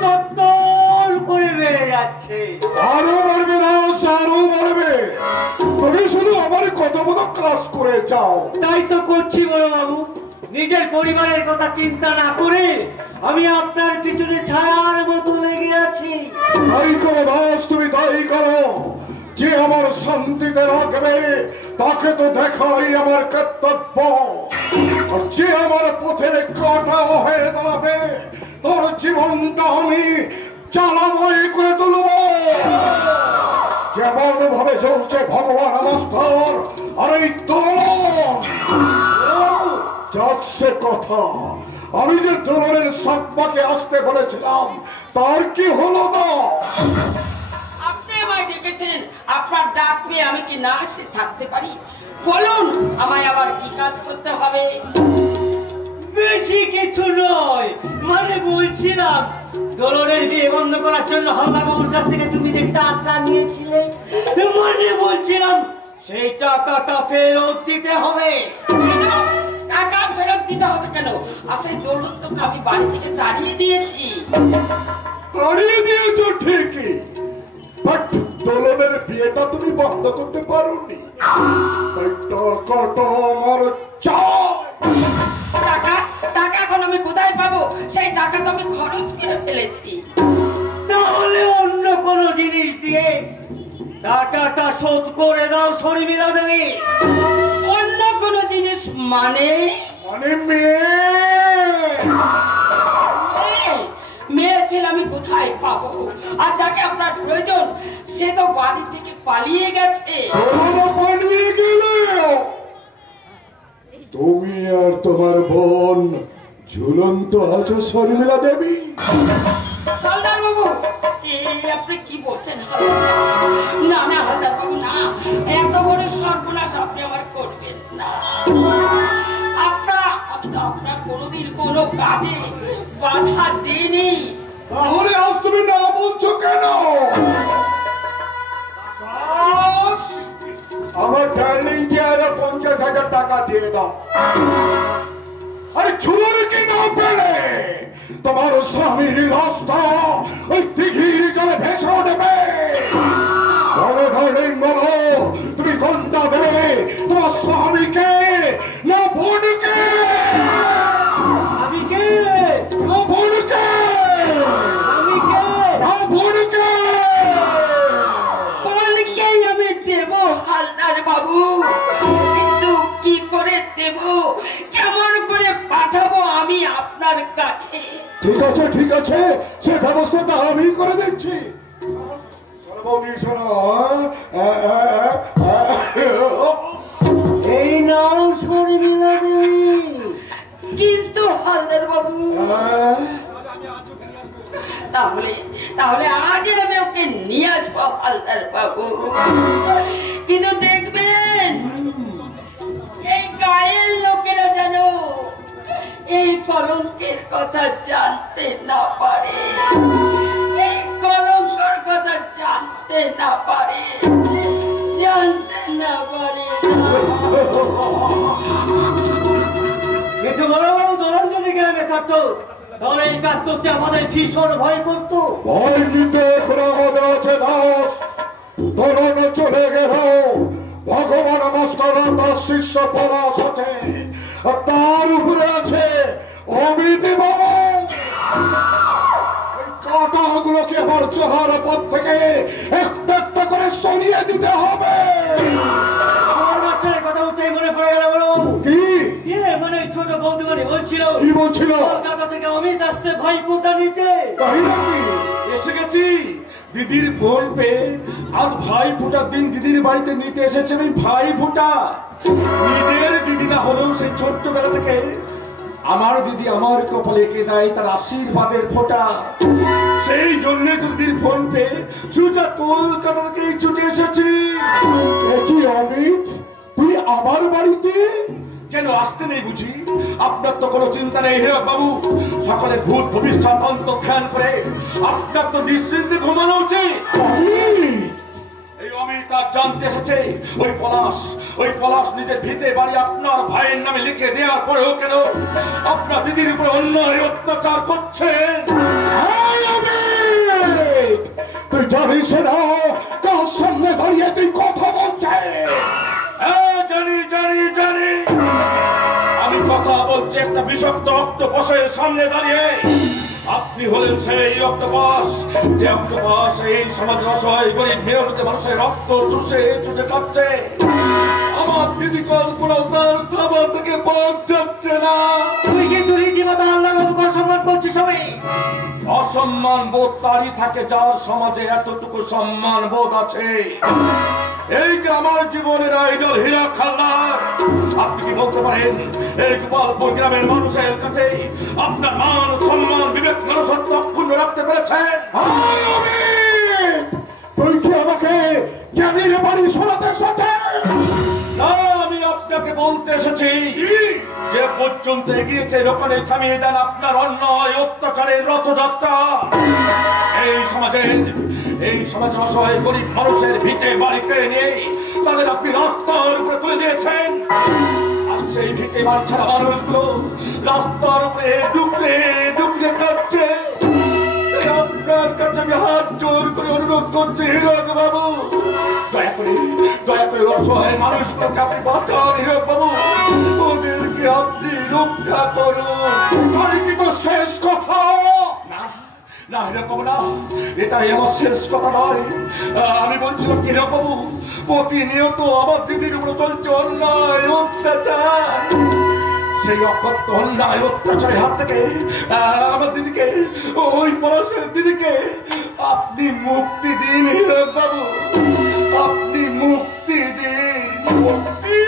তত্তর করে বেড়ে যাচ্ছে। আরো বাড়বে না, আরো বাড়বে। তুমি শুধু আমার কত বড় কাজ করে যাও। তাই তো করছি বড় বাবু, নিজের পরিবারের কথা চিন্তা না করে আমি আপনার পিছনে ছায়ার মতো লেগে আছি। তাই করো দাস, তুমি তাই করো। যে আমার শান্তিতে রাখবে তাকে তো দেখাই আমার কর্তব্য। আর যে আমার পথের কাঁটা হয়ে দাঁড়াবে তোর জীবনটা আমি জ্বালাময় করে তুলব। যেমন ভাবে চলছে ভগবান মাস্টার আর এই দোলন, যাচ্ছে কথা। আমি যে দোলনের সাপ্পাকে আসতে বলেছিলাম তার কি হলো না? আপনি আমায় ডেকেছেন, আপনার ডাক পেয়ে আমি কি না এসে থাকতে পারি? বলুন আমায় আবার কি কাজ করতে হবে? বেশি কিছু নয়, মানে বলছিলাম দোলনের বিয়ে বন্ধ করার জন্য হালদার বাবুর কাছ থেকে তুমি যে টাকা নিয়েছিলে, মানে বলছিলাম সেই টাকাটা ফেরত দিতে হবে। টাকা ফেরত দিতে হবে কেন? আসলে দৌলত তো আমি বাড়ি থেকে তাড়িয়ে দিয়েছি। তাড়িয়ে দিয়েছ ঠিকই, বাট দোলনের বিয়েটা তুমি বন্ধ করতে পারোনি। টাকাটা আমার চাই। টাকা এখন আমি কোথায় পাবো? সেই টাকা তো আমি খরচ করে ফেলেছি। তাহলে অন্য কোন জিনিস দিয়ে টাকাটা শোধ করে দাও শর্মিলা দেবী। অন্য কোন জিনিস মানে? মানে মেয়ে ছেলে আমি কোথায় পাবো? আর যাকে আপনার প্রয়োজন সে তো বাড়ি থেকে পালিয়ে গেছে। তুমি আর তোমার বোন ঝুলন্ত আছো শর্মিলা দেবী। হালদার বাবু, আপনি কি বলছেন? না না হালদার বাবু, না, এত বড় সর্বনাশ আপনি আমার করবেন না। আমি তো আপনার কোনোদিন কোনো কাজে বাধা দিইনি। তাহলে আজ তুমি না বলছো কেন? আমার ডার্লিংকে আরো 50,000 টাকা দিয়ে দাও। আরে ছুড়ে কি না পেলে তোমার স্বামীর লাশটা ওই দিঘির জলে ভেসে উঠবে। বলো ডার্লিং, বলো তুমি কোনটা দেবে, তোমার স্বামীকে না বোনকে? আমি কে? না বোনকে? আমি কে? না বোনকে? বলকেই আমি দেব হালদার বাবু, কিন্তু কি করে দেব, কেমন করে পাঠাবো আমি আপনার কাছে? ঠিক আছে ঠিক আছে, সে ব্যবস্থাটা আমি করে দিচ্ছি। এই নাও শর্মিলা দেবী। কিন্তু হালদার বাবু, তাহলে আজ আমি ওকে নিয়ে আসবো হালদার বাবু। কিন্তু দেখবেন এই গায়ের লোকেরা যেন এই কলঙ্কের কথা জানতে না পারে, এই কলঙ্কের কথা জানতে না পারে, জানতে না পারে। কিছু বড় বড় দোলন যদি গ্রামে থাকতো তাহলে এই কাজ করতে আমাদের ভীষণ ভয় করতো। ভয় কিন্তু এখন আমাদের আছে দাস। দোলন চলে গেল, ভগবান মাস্টার তার শিষ্য পলাশ আছে, আর তার উপরে আছে অমিত বাবু। এই কাঁটাগুলোকে আমার চেহারা পথ থেকে একটা একটা করে সরিয়ে দিতে হবে। আমার মাস্টারের কথা উঠেই মনে পড়ে গেল বড় বাবু। কি মানে ছোট বৌদিমণি বলছিল কি বলছিল? কলকাতা থেকে অমিত আসছে ভাই ফোঁটা নিতে। তাই নাকি? এসে গেছি দিদির ফোন পেয়ে। আজ ভাই ফোঁটার দিন দিদির বাড়িতে নিতে এসেছে আমি ভাই ফোঁটা। নিজের দিদি না হলেও সেই ছোট্টবেলা থেকে আমার দিদি আমার কপালে এঁকে দেয় তার আশীর্বাদের ফোঁটা। সেই জন্য দিদির ফোন পেয়ে সোজা কলকাতা থেকে ছুটে এসেছি। কি অমিত, তুই আমার বাড়িতে? কেন আসতে নেই বুঝি? আপনার তো কোনো চিন্তা নেই হীরক বাবু। সকলে ভূত ভবিষ্যৎ অন্তর্ধান করে আপনার তো নিশ্চিন্তে ঘুমানো উচিত। অধিকার জানতে এসেছে। ওই পলাশ নিজের ভিটে বাড়ি আপনার ভাইয়ের নামে লিখে দেওয়ার পরেও কেন আপনার দিদির উপরে অন্যায় অত্যাচার করছেন? তুই জানিস না কার সামনে দাঁড়িয়ে তুই কথা বলছিস? হ্যাঁ, জানি জানি জানি। আমি কথা বলছি একটা বিষাক্ত অক্টোপাসের সামনে দাঁড়িয়ে। আপনি হলেন সেই অক্টোপাস, যে অক্টোপাস এই সমাজের অসহায় গরিব নিরপরাধ মানুষের রক্ত চুষে চুষে খাচ্ছে। আমার দিদি কল্পনাও তার খাবার থেকে পথ যাচ্ছে না। তুই কিন্তু রীতিমতো আল্লাহর বাবুকে অসম্মান করছিস। সবাই অসম্মান বোধ তারই থাকে যার সমাজে এতটুকু সম্মান বোধ আছে। এই যে আমার জীবনের আইডল হীরা খালদার, আপনি কি বলতে পারেন এই গোপালপুর গ্রামের মানুষের কাছে আপনার মান সম্মান বিবেক মনুষ্যত্ব অক্ষুণ্ণ রাখতে পেরেছেন? তুই কি আমাকে জ্ঞানীর বাড়ি শোনাতে এসেছে? না, আমি আপনাকে বলতে এসেছি যে পর্যন্ত এগিয়েছে ওখানে থামিয়ে দেন আপনার অন্যায় অত্যাচারের রথযাত্রা। এই সমাজের অসহায় গরিব মানুষের ভিটে বাড়ি পেয়ে নিয়ে তাদের আপনি রাস্তার উপরে তুলে দিয়েছেন। আর সেই ভিটে বাড়ি ছাড়া মানুষগুলো রাস্তার উপরে ডুবলে ডুবলে কাটছে। আপনার কাছে আমি হাত জোর করে অনুরোধ করছি হীরক বাবু, দয়া করে অসহায় মানুষগুলোকে আপনি বাঁচান। হীরক বাবু, ওদেরকে আপনি রক্ষা করুন। কি তো শেষ কথা? না হীরক বাবু, না, এটাই আমার শেষ কথা নয়। আমি বলছিলাম হীরক বাবু, প্রতিনিয়ত আমার দিদির উপর চলছে অন্যায় অত্যাচার। সেই অকথ্য অন্যায় অত্যাচারের হাত থেকে আমার দিদিকে, ওই পলাশের দিদিকে আপনি মুক্তি দিন। হীরক বাবু, আপনি মুক্তি দিন। মুক্তি।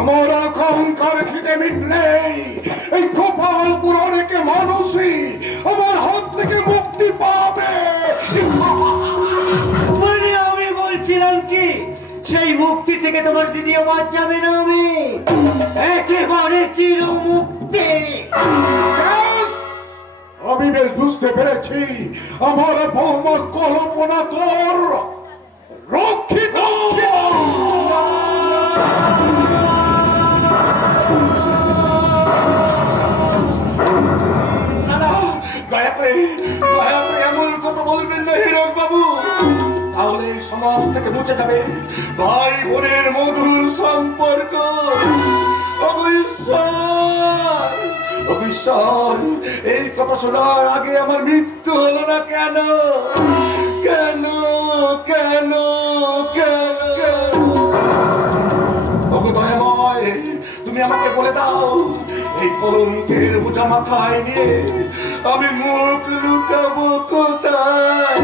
আমার আকাঙ্ক্ষার খিদে মিটলে এই গোপালপুর অনেকে মানুষই আমার হাত থেকে মুক্তি পাবে। মানে আমি বলছিলাম কি, সেই মুক্তি থেকে তোমার দিদিও বাদ যাবে না। আমি একেবারে চির মুক্তি। আমি বেশ বুঝতে পেরেছি আমার বৌমার কল্পনা তোর রক্ষিত। দয়া করে এমন কথা বলবেন না হীরক বাবু, তাহলে সমাজ থেকে মুছে যাবে ভাই বোনের মধুর সম্পর্ক। অবিশ্বাস, এই কথা শোনার আগে আমার মৃত্যু হলো না কেন? কেন কেন কেন কেন? ওগো দয়াময়, তুমি আমাকে বলে দাও, এই কলঙ্কের বোঝা মাথায় নিয়ে আমি মুখ লুকাবো কোথায়?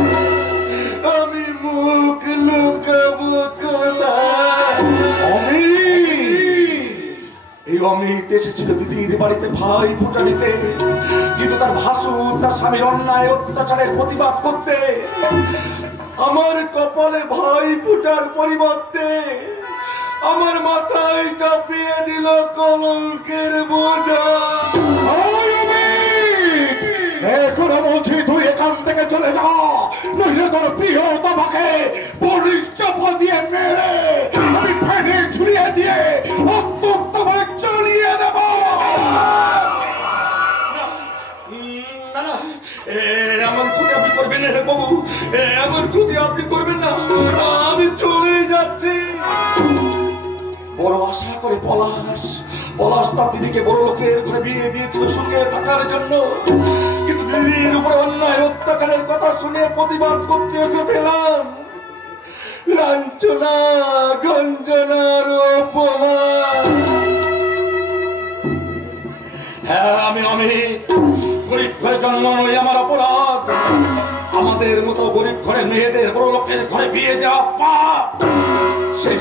আমি মুখ লুকাবো কোথায়? এই অমিত এসেছিল দিদির বাড়িতে ভাই ফোঁটা নিতে, কিন্তু তার ভাসুর তার স্বামীর অন্যায় অত্যাচারের প্রতিবাদ করতে। আমার কপালে ভাই ফোঁটার পরিবর্তে আমার মাথায় চাপিয়ে দিল কলঙ্কের বোঝা। এখনো বলছি তুই এখান থেকে চলে যা, নইলে তোর প্রিয় তোমাকে পুলিশ চাপা দিয়ে মেরে আমি ফেলে ছুড়িয়ে দিয়ে তোমাকে চালিয়ে দেব। এমন ক্ষতি আপনি করবেন না বাবু, এমন ক্ষতি আপনি করবেন না। আমি চলে যাচ্ছি। বড় আশা করে পলাশ তার দিদিকে বড় লোকের ঘরে বিয়ে দিয়েছিল সুখে থাকার জন্য, কিন্তু দিদির উপরে অন্যায় অত্যাচারের কথা শুনে প্রতিবাদ করতে এসে পেলাম লাঞ্ছনা গঞ্জনার অপমান। হ্যাঁ, আমি গরিব ঘরে জন্ম নই, আমার অপরাধ। আমাদের মতো গরিব ঘরে মেয়েদের বড় লোকের ঘরে বিয়ে দেওয়া পাপ। সেই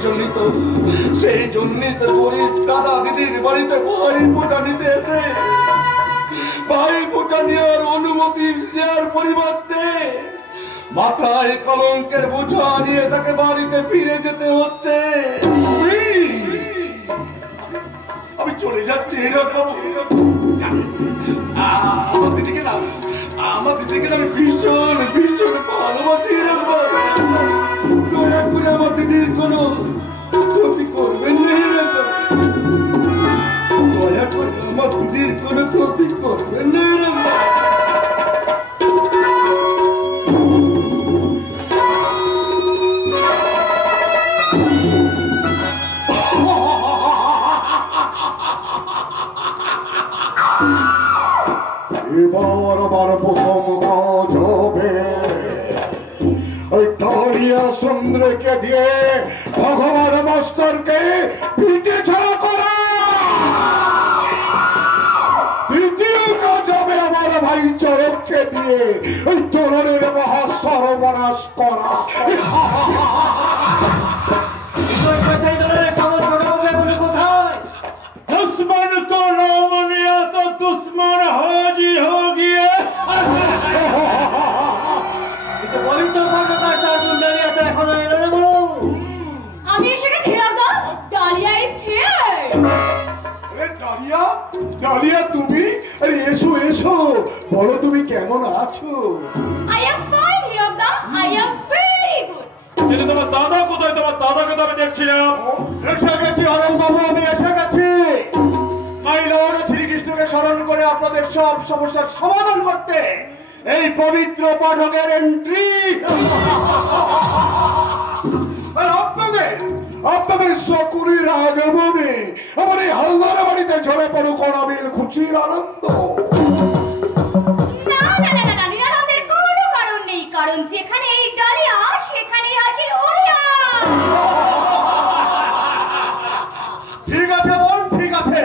জন্যই তো গরিব দাদা দিদির বাড়িতে ভাই ফোঁটা নিতে এসে ভাই ফোঁটা নেওয়ার অনুমতি দেওয়ার পরিবর্তে মাথায় কলঙ্কের বোঝা নিয়ে তাকে বাড়িতে ফিরে যেতে হচ্ছে। আমি চলে যাচ্ছি হীরক বাবু। আমার দিদিকে না আমি ভীষণ ভীষণ ভালোবাসি রে মা। দয়া করে আমার দিদির কোনো ক্ষতি করবেন না রে মা। দয়া করে আমার দিদির কোনো ক্ষতি করবেন না রে মা। এবার আমার প্রথম কাজ হবে ওই ডালিয়া সুন্দরকে দিয়ে ভগবান মাস্টারকে পিঠে ছাড়া করা। দ্বিতীয় কাজ হবে আমার ভাই চরককে দিয়ে ওই তরুণের মহা সর্বনাশ করা। दुश्मन को नाम लिया तो दुश्मन हाजिर हो गया। আমি এসে গেছি হিরকদা। Dalia is here. ডালিয়া ডালিয়া তুমি? আরে এসো এসো, বলো তুমি কেমন আছো? আই এম ফাইন হিরকদা, আই এম ভেরি গুড। কিন্তু তোমার দাদা কোথায়? তোমার দাদাকে তো আমি দেখছিলাম। এসে গেছি অরণ বাবু, আমি এসে গেছি। মাই লর্ড শ্রীকৃষ্ণকে স্মরণ করে আপনাদের সব সমস্যার সমাধান করতে এই পবিত্র পাঠকের এন্ট্রি। আপনাদের সকলের আগমনে আমার এই হালদার বাড়িতে ঝরে পড়ুক অনাবিল খুশির আনন্দ। না না না না, নিরানন্দের কোনো কারণ নেই, কারণ যেখানে এই ডালিয়া সেখানেই হাসির ওড়িয়া। ঠিক আছে বোন, ঠিক আছে।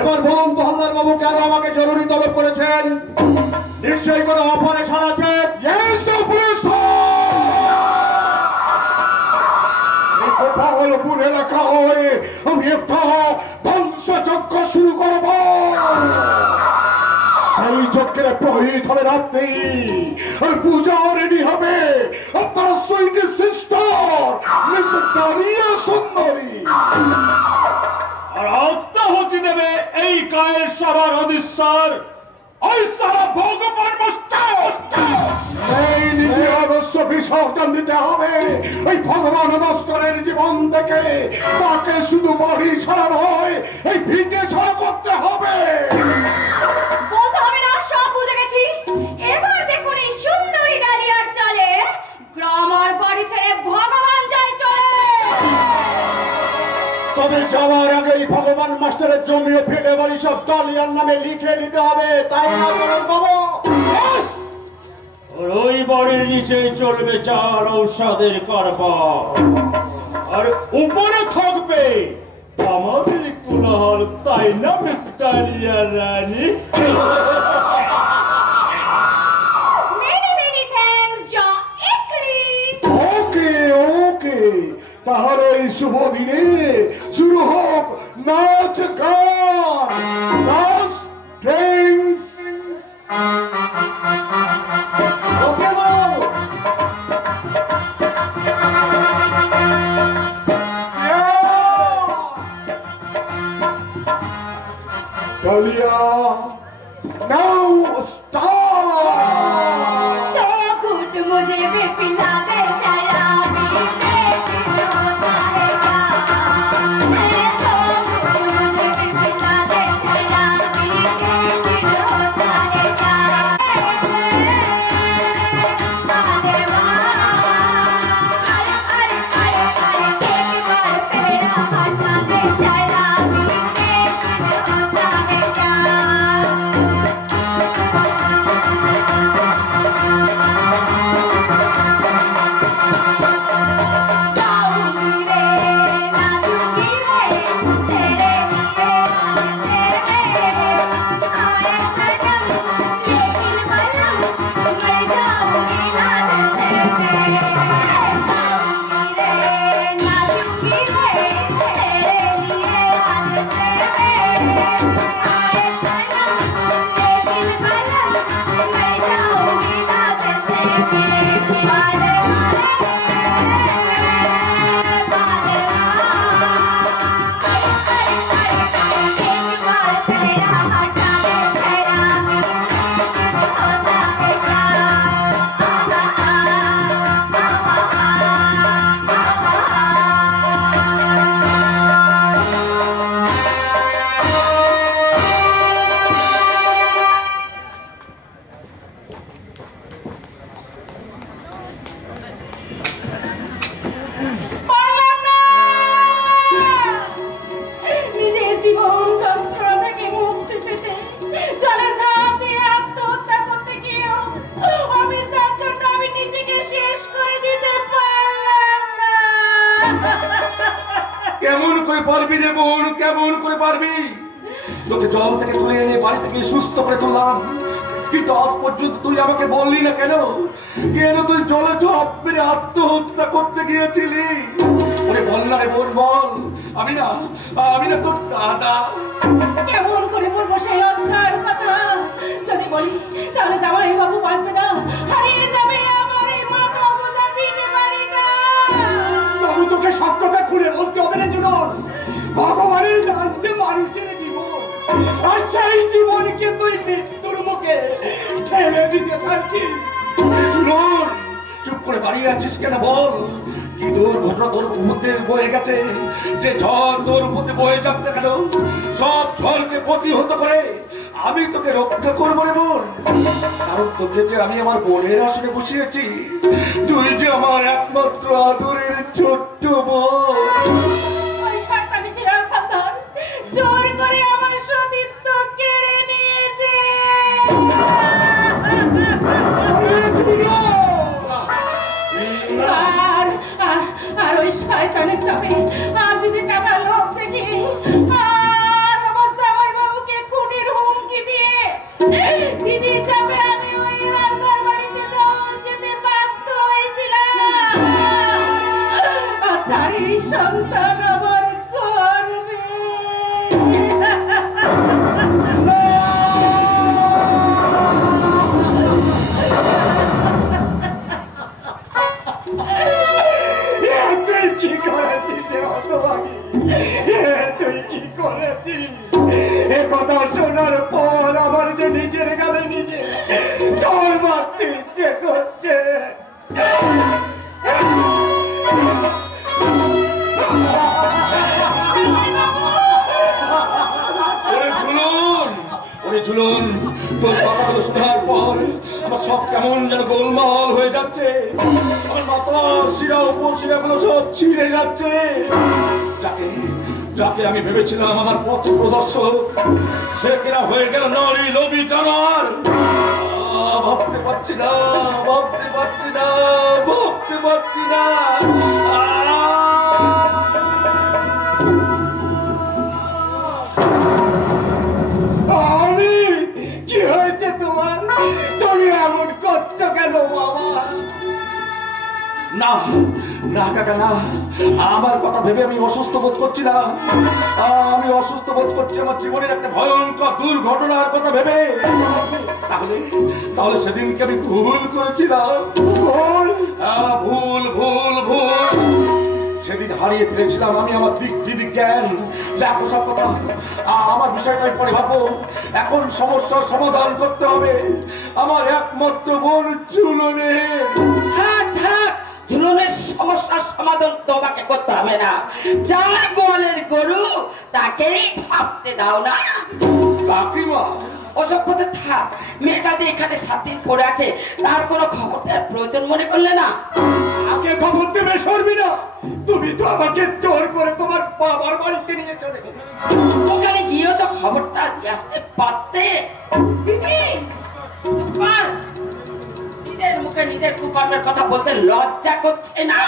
এবার বলুন তো হালদার বাবু কেন আমাকে জরুরি তলব করেছেন? নিশ্চয়ই কোনো অপারেশন আছে। গোপালপুর এলাকা হয়ে আমি একটা ধ্বংসযজ্ঞ শুরু করব। সেই যজ্ঞের প্রহিত হবে রাত্রি, আর পূজা রেডি হবে আপনার সুইট সিস্টার মিসেস ডালিয়া সুন্দরী। আর আত্মাহুতি দেবে এই কায়ের সবার অধীশ্বর ওই সারা ভগবান মাস্টার। এই নিজে অবশ্য বিসর্জন দিতে হবে এই ভগবান মাস্টারের জীবন থেকে। তাকে শুধু বাড়ি ছাড়া নয়, এই ভিটে ছাড়া করতে হবে। বলতে হবে না, সব বুঝে গেছি। এবার দেখুন এই সুন্দরী ডালিয়ার চলে গ্রাম আর বাড়ি ছেড়ে ভগবান যায় চলে। তবে যাওয়ার আগেই ভগবান মাস্টারের জমি ও ফেটে বাড়ি সব ডালিয়ার নামে লিখে দিতে হবে, তাই না বাবু? ওই বাড়ির নিচে চলবে চার ঔষধের কারবার, আর উপরে থাকবে আমাদের কোলাহল, তাই না মিস ডালিয়া রানী? Many thanks, Ja Ikri. ওকে ওকে, তাহলে এই শুভ দিনে শুরু হোক নাচ গান, ডান্স ড্রিঙ্কস। ওকে বাবু। Dalia now start. तो घुट मुझे भी पिला दे शराबी, लेकिन होता है क्या? तो घुट मुझे भी पिला दे शराबी, लेकिन होता है क्या? अरे वाह, अरे अरे अरे अरे, एक बार तेरा हटा दे शराबी, लेकिन होता है क्या? করে পারবি রে বোন, কেমন করে পারবি? তোকে জল থেকে তুলে এনে বাড়ি থেকে সুস্থ করে তুললাম, কিন্তু আজ পর্যন্ত তুই আমাকে বললি না কেন? কেন তুই জলে ঝাঁপ মেরে আত্মহত্যা করতে গিয়েছিলি? ওরে বল না রে বোন, বল। আমি না তোর দাদা। কেমন করে বলবো সেই লজ্জার কথা? যদি বলি তাহলে জামাই বাবু বাঁচবে না, হারিয়ে যাবে আমার এই মাথা গোজা বিনে বাড়িটা। বাবু তোকে সব কথা খুলে বলতে হবে না জুলস। ভগবানের দান যে মানুষের জীবন, আর সেই জীবনকে তুই মৃত্যুর মুখে ঠেলে দিতে পারছিস। চুপ করে দাঁড়িয়ে আছিস কেন? বল, কি তোর ঘটনা তোর মধ্যে বয়ে গেছে? যে ঝড় তোর মধ্যে বয়ে যাবে না কেন, সব ঝড়কে প্রতিহত করে আমি তোকে রক্ষা করবো রে বোন। কারণ তোকে যে আমি আমার বোনের আসনে বসিয়েছি, তুই যে আমার একমাত্র আদরের ছোট্ট বোন। ওই শয়তানি হিরাল খানদার জোর করে আমার সতীত্ব কেড়ে নিয়েছে। আর ওই শয়তানের চাপে আর যদি টাকার লোভ দেখি আর আমার জামাই বাবুকে খুনের হুমকি দিয়ে দিদির চাপে আমি ওই রান্নার বাড়িতে যেতে বাধ্য হয়েছিলাম। আর তারই সন্তান আমার করবে। তুই কি করেছিস রে হতভাগী? তুই কি করেছিস? এ কথা শোনার পর আমার যে নিজের গালে নিজে চড় মারতে ইচ্ছে করছে। ঝুলন, তোর কথাগুলো শোনার পর আমার সব কেমন যেন গোলমাল হয়ে যাচ্ছে। আমার মাথা শিরা উপশিরা গুলো সব ছিঁড়ে যাচ্ছে। যাকে আমি ভেবেছিলাম আমার পথ প্রদর্শক, সে কিনা হয়ে গেল নারী লোভী জানোয়ার। ভাবতে পারছি না। কি হয়েছে তোমার? তুমি এমন করছো কেন বাবা? না না কাকা না, আমার কথা ভেবে আমি অসুস্থ বোধ করছি না। আমি অসুস্থ বোধ করছি আমার জীবনের একটা ভয়ঙ্কর দুর্ঘটনার কথা ভেবে। তাহলে সেদিনকে আমি ভুল করেছিলাম। ভুল। সেদিন হারিয়ে ফেলেছিলাম আমি আমার দিক জ্ঞান। দেখো সব কথা, আমার বিষয়টা পরে ভাবো। এখন সমস্যার সমাধান করতে হবে। আমার একমাত্র বোন ঝুলনের। থাক, ঝুলনের সমস্যার সমাধান তোমাকে করতে হবে না। যার গোয়ালের গরু তাকেই ভাবতে দাও না। কাকিমা, ওসব কথা থাক। মেয়েটা যে এখানে 7 দিন পড়ে আছে, তার কোনো খবর দেওয়ার প্রয়োজন মনে করলে না? আগে খবর দেবে সরবি না। তুমি তো আমাকে জোর করে তোমার বাবার বাড়িতে নিয়ে চলে গেলে। ওখানে গিয়েও তো খবরটা দিয়ে আসতে পারতে। দিদি, নিজের মুখে নিজের কুকর্মের কথা বলতে লজ্জা করছে না?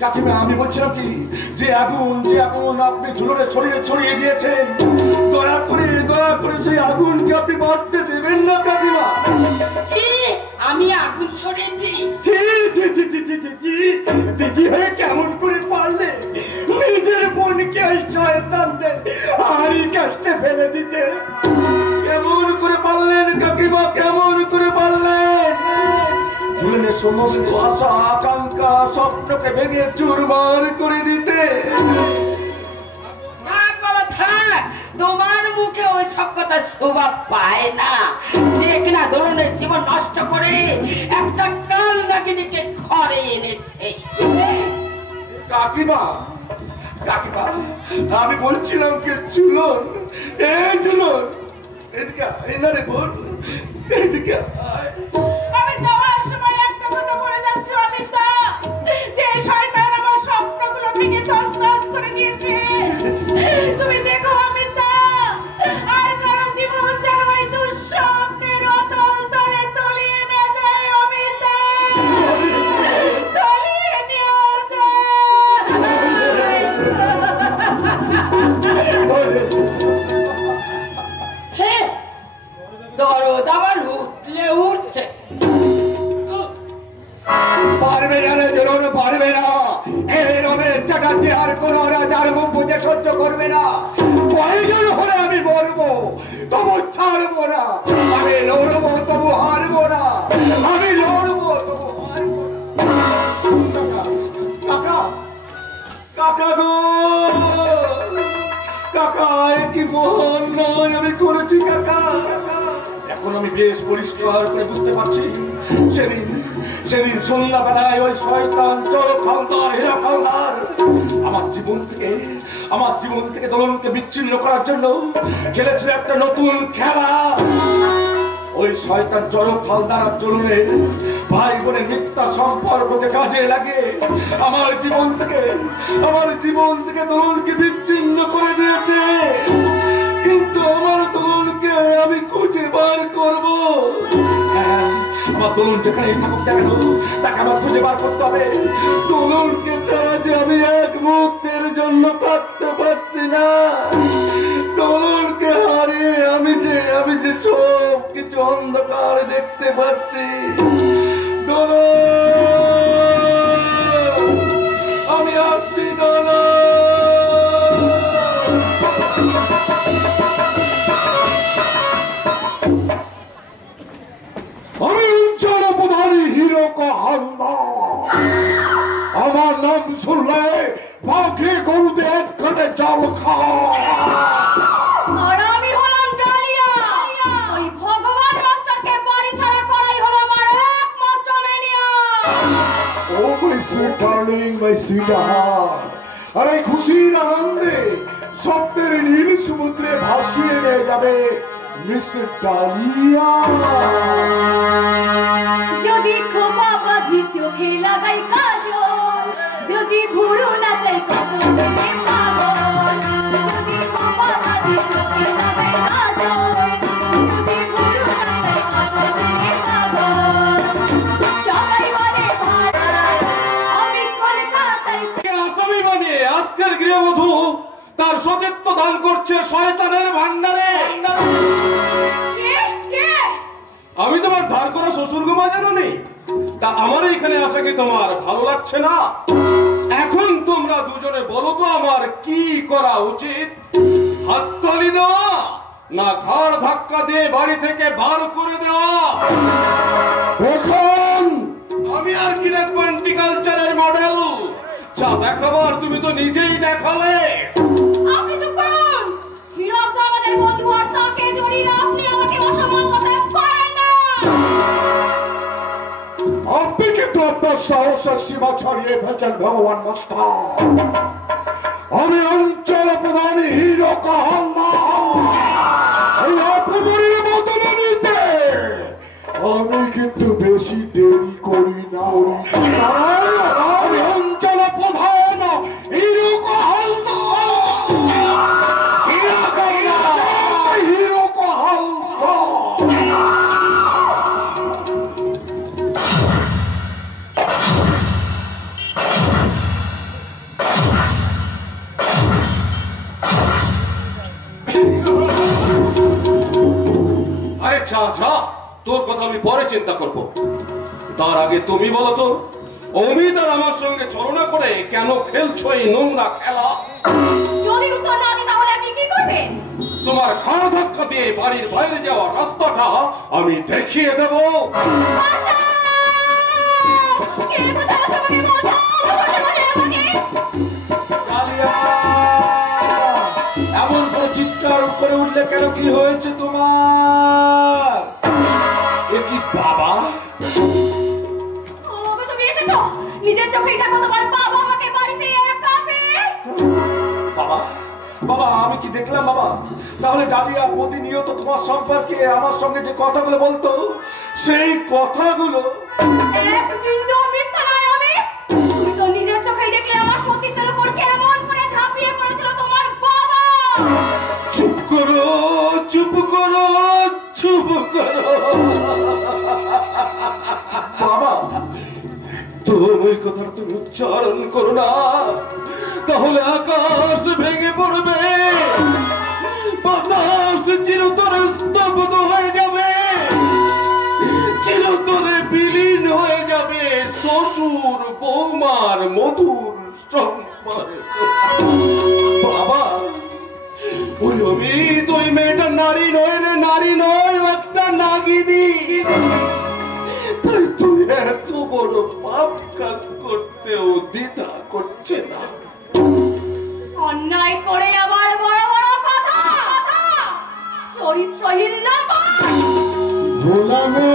কাকিমা, আমি বলছিলাম কি, যে আগুন আপনি ঝুলনের শরীরে ছড়িয়ে দিয়েছেন, দয়া করে সেই আগুনকে আপনি বাড়তে দেবেন না কাকিমা। আমি আগুন ছড়িয়েছি? দিদি হয়ে কেমন করে পারলে নিজের বোনকে এই শয়তানদের হাড়ি কাটতে ফেলে দিতে? কেমন করে পারলেন কাকিমা, কেমন করে পারলেন? ঝুলনের সমস্ত আশা আকাঙ্ক্ষা স্বপ্নকে ভেঙে চুরমার করে দিতে। থাক বাবা থাক, তোমার মুখে ওই সব কথা শোভা পায় না। যে কিনা দরুনের জীবন নষ্ট করে একটা কাল নাগিনীকে ঘরে এনেছে। কাকিমা, আমি বলছিলাম কি, ঝুলন, ঝুলন, এদিকে না রে বোন, এদিকে আমি যাওয়ার সময় একটা কথা বলে যাচ্ছি অমিতা, যে শয়তান আমার স্বপ্নগুলো ভেঙে তছনছ করে দিয়েছে। তুমি দেখো অমিতা, আর কারো জীবন যেন ওই দুঃস্বপ্নের অতল তলে তলিয়ে না যায়। অমিতা, তলিয়ে নিয়ে যায়। রাজ্যে আর কোন রাজার মুখ বুঝে সহ্য করবে না। প্রয়োজন হলে আমি মরবো, তবু ছাড়বো না। আমি লড়বো, তবু হারবো না। আমি লড়বো, তবু হারবো না। কাকা, কাকা গো, কাকা, কি মহান নয় আমি করেছি কাকা। এখন আমি বেশ পরিষ্কার করে বুঝতে পারছি, সেদিন সেদিন সন্ধ্যাবেলায় ওই শয়তান চরক হালদার, হীরা হালদার আমার জীবন থেকে দোলনকে বিচ্ছিন্ন করার জন্য খেলেছিল একটা নতুন খেলা। ওই শয়তান চরক হালদার আর জরুরের ভাই বোনের মিথ্যা সম্পর্ককে কাজে লাগে আমার জীবন থেকে দোলনকে বিচ্ছিন্ন করে দিয়েছে। কিন্তু আমার দোলনকে আমি খুঁজে বার করবো। আমার দোলন যেখানেই থাকুক না কেন, তাকে আমার খুঁজে বার করতে হবে। দোলনকে ছাড়া যে আমি এক মুহূর্তের জন্য থাকতে পারছি না। দোলনকে হারিয়ে আমি যে সব কিছু অন্ধকার দেখতে পাচ্ছি। দোলন, আমি আসছি দোলন। আমি জনপ্রধানী হীরক হালদার। আমার নাম শুনলে পাখি গরুতে একখানে জল খায়। আর আমি হলাম ডালিয়া। ওই ভগবান মাস্টারকে বাড়ি ছাড়া করাই হলো আমার একমাত্র mania. Oh my sweet darling, my sweet heart. আরে খুশির আনন্দে স্বপ্নের নীল সমুদ্রে ভাসিয়ে নিয়ে যাবে মিস্টার ডালিয়া। যদি খোপা বাঁধি চোখে লাগাই কাজল, যদি ভুরু নাচাই কত ছেলে পাগল। যদি খোপা বাঁধি চোখে লাগাই কাজল, যদি ভুরু নাচাই কত ছেলে পাগল। সবাই বলে আমি কলকাতায়। আসামি মানে আজকের গৃহবধূ তার সতীত্ব দান করছে শয়তানের ভান্ডারে। আমি তোমার ধার করা শ্বশুর গো মা, জানো নি? তা আমার এখানে আসা কি তোমার ভালো লাগছে না? এখন তোমরা দুজনে বলো তো আমার কি করা উচিত? হাততালি দেওয়া না ঘাড় ধাক্কা দিয়ে বাড়ি থেকে বার করে দেওয়া? এখন আমি আর কি দেখবো এন্টিকালচারের মডেল? যা দেখাবার তুমি তো নিজেই দেখালে। আপনি চুপ করুন। হীরক তো আমাদের বন্ধু, আর তাকে জড়িয়ে আপনি আমাকে অসম্মান কথা করেন না। আপনি কিন্তু আপনার সাহসের সীমা ছাড়িয়ে ফেলছেন ভগবান মাস্টার। আমি অঞ্চল প্রধান হীরক হালদার। এই অপমানের বদলে নিতে আমি কিন্তু বেশি দেরি করি না। আমি অঞ্চল প্রধান হীরক হালদার। হীরক হালদার। আরে আচ্ছা, তোর কথা আমি পরে চিন্তা করব। তার আগে তুমি বলো তো, অমিত আর আমার সঙ্গে ছলনা করে কেন খেলছো এই নোংরা খেলা? যদি উত্তর না দিই তাহলে আপনি কি করবেন? তোমার ঘাড় ধাক্কা দিয়ে বাড়ির বাইরে যাওয়া রাস্তাটা আমি দেখিয়ে দেব। এমন করে চিৎকার করে উঠলে কেন? কি হয়েছে তোমার? এ কি বাবা? তুমি এসেছো, নিজের চোখেই দেখো তোমার বাবা আমাকে বাড়িতে একা পেয়ে। বাবা, বাবা আমি কি দেখলাম বাবা? তাহলে ডালিয়া প্রতিনিয়ত তোমার সম্পর্কে আমার সঙ্গে যে কথাগুলো বলতো, সেই কথাগুলো একদিন তো মিথ্যা নয়। আমি তুমি তো নিজের চোখেই দেখলে আমার সতীত্বের উপর কেমন করে ঝাঁপিয়ে পড়েছিল তোমার বাবা। চুপ করো, চুপ করো, চুপ করো। বাবা, তুমি কথাটা তুমি উচ্চারণ করো না, তাহলে আকাশ ভেঙে পড়বে, বাতাস চিরতরে স্তব্ধ হয়ে যাবে, চিরতরে বিলীন হয়ে যাবে শ্বশুর বৌমার মধুর সম্পর্ক। বাবা ওই অমিত ওই মেয়েটা নারী নয় রে, নারী নয়, একটা নাগিনী। তাই তুই এত বড় পাপ কাজ করতেও দ্বিধা করছে না। অন্যায় করে আবার বড় বড় কথা, চরিত্রহীন লাপাস। ভোলানো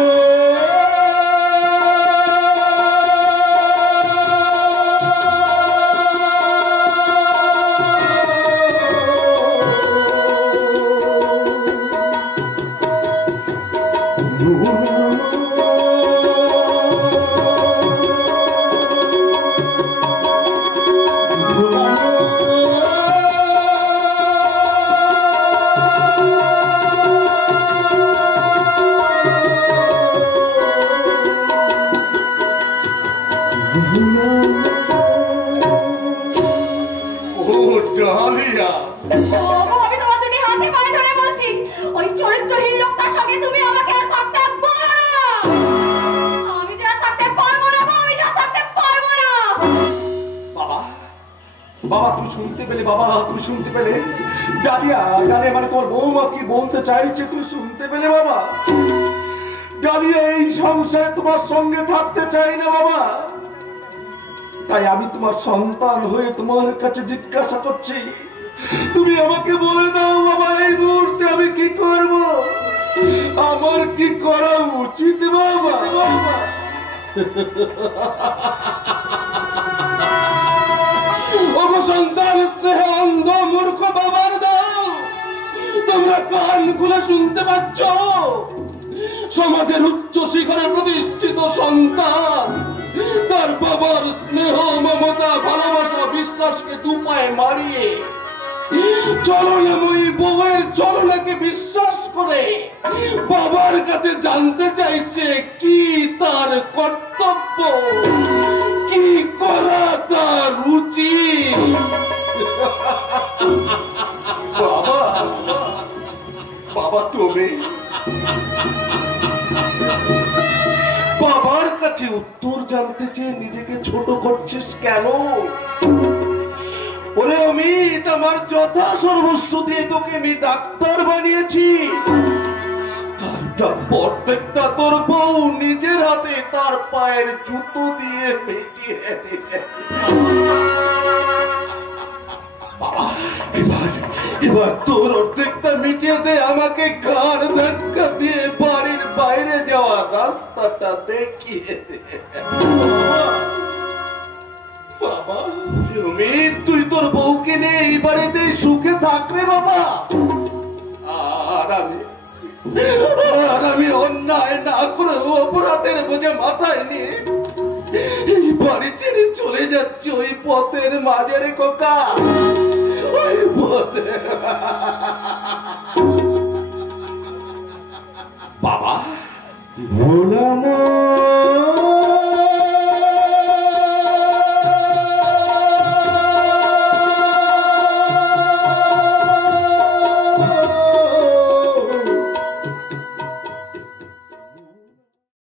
ডালিয়া ওগো, আমি তোমার দুটি হাতে পায়ে ধরে বলছি, ওই চরিত্রহীন লোকটার সঙ্গে তুমি আমাকে আর থাকতে পারো না। আমি যা থাকতে পারবো না গো, আমি যা থাকতে পারবো না। বাবা বাবা তুমি শুনতে পেলে? বাবা তুমি শুনতে পেলে? ডালিয়া ডালিয়া মানে তোমার বৌমা কি বলতে চাইছে তুমি শুনতে পেলে বাবা? ডালিয়া এই সংসারে তোমার সঙ্গে থাকতে চাই না বাবা। তাই আমি তোমার সন্তান হয়ে তোমার কাছে জিজ্ঞাসা করছি, তুমি আমাকে বলে দাও বাবা, এই মুহূর্তে আমি কি করব? আমার কি করা উচিত বাবা? ওগো সন্তান স্নেহ অন্ধ মূর্খ বাবার দল, তোমরা কান খুলে শুনতে পাচ্ছ? সমাজের উচ্চ শিখরে প্রতিষ্ঠিত সন্তান তার বাবার স্নেহ মমতা ভালোবাসা বিশ্বাসকে দুপায়ে মারিয়ে চলনাময়ী বউয়ের চলনাকে বিশ্বাস করে বাবার কাছে জানতে চাইছে কি তার কর্তব্য, কি করা তার উচিত। বাবা বাবা তুমি বাবার কাছে উত্তর জানতে চেয়ে নিজেকে ছোট করছিস কেন? ওরে অমিত, আমার যথা সর্বস্ব দিয়ে তোকে আমি ডাক্তার বানিয়েছি, তার প্রত্যেকটা তোর বউ নিজের হাতে তার পায়ের জুতো দিয়ে মিটিয়ে দিয়েছে। এবার তোর অর্ধেকটা মিটিয়ে দে, আমাকে ঘাড় ধাক্কা দিয়ে বাড়ির বাইরে যাওয়া রাস্তাটা দেখিয়ে দে। বাবা অমিত, তুই তোর বউকে নিয়ে এই বাড়িতে সুখে থাকলে বাবা। আর আমি অন্যায় না করে অপরাধের বোঝে মাথায় নিয়ে এই বাড়ি ছেড়ে চলে যাচ্ছি ওই পথের মাঝে রে খোকা, ওই পথে। বাবা ভোলানো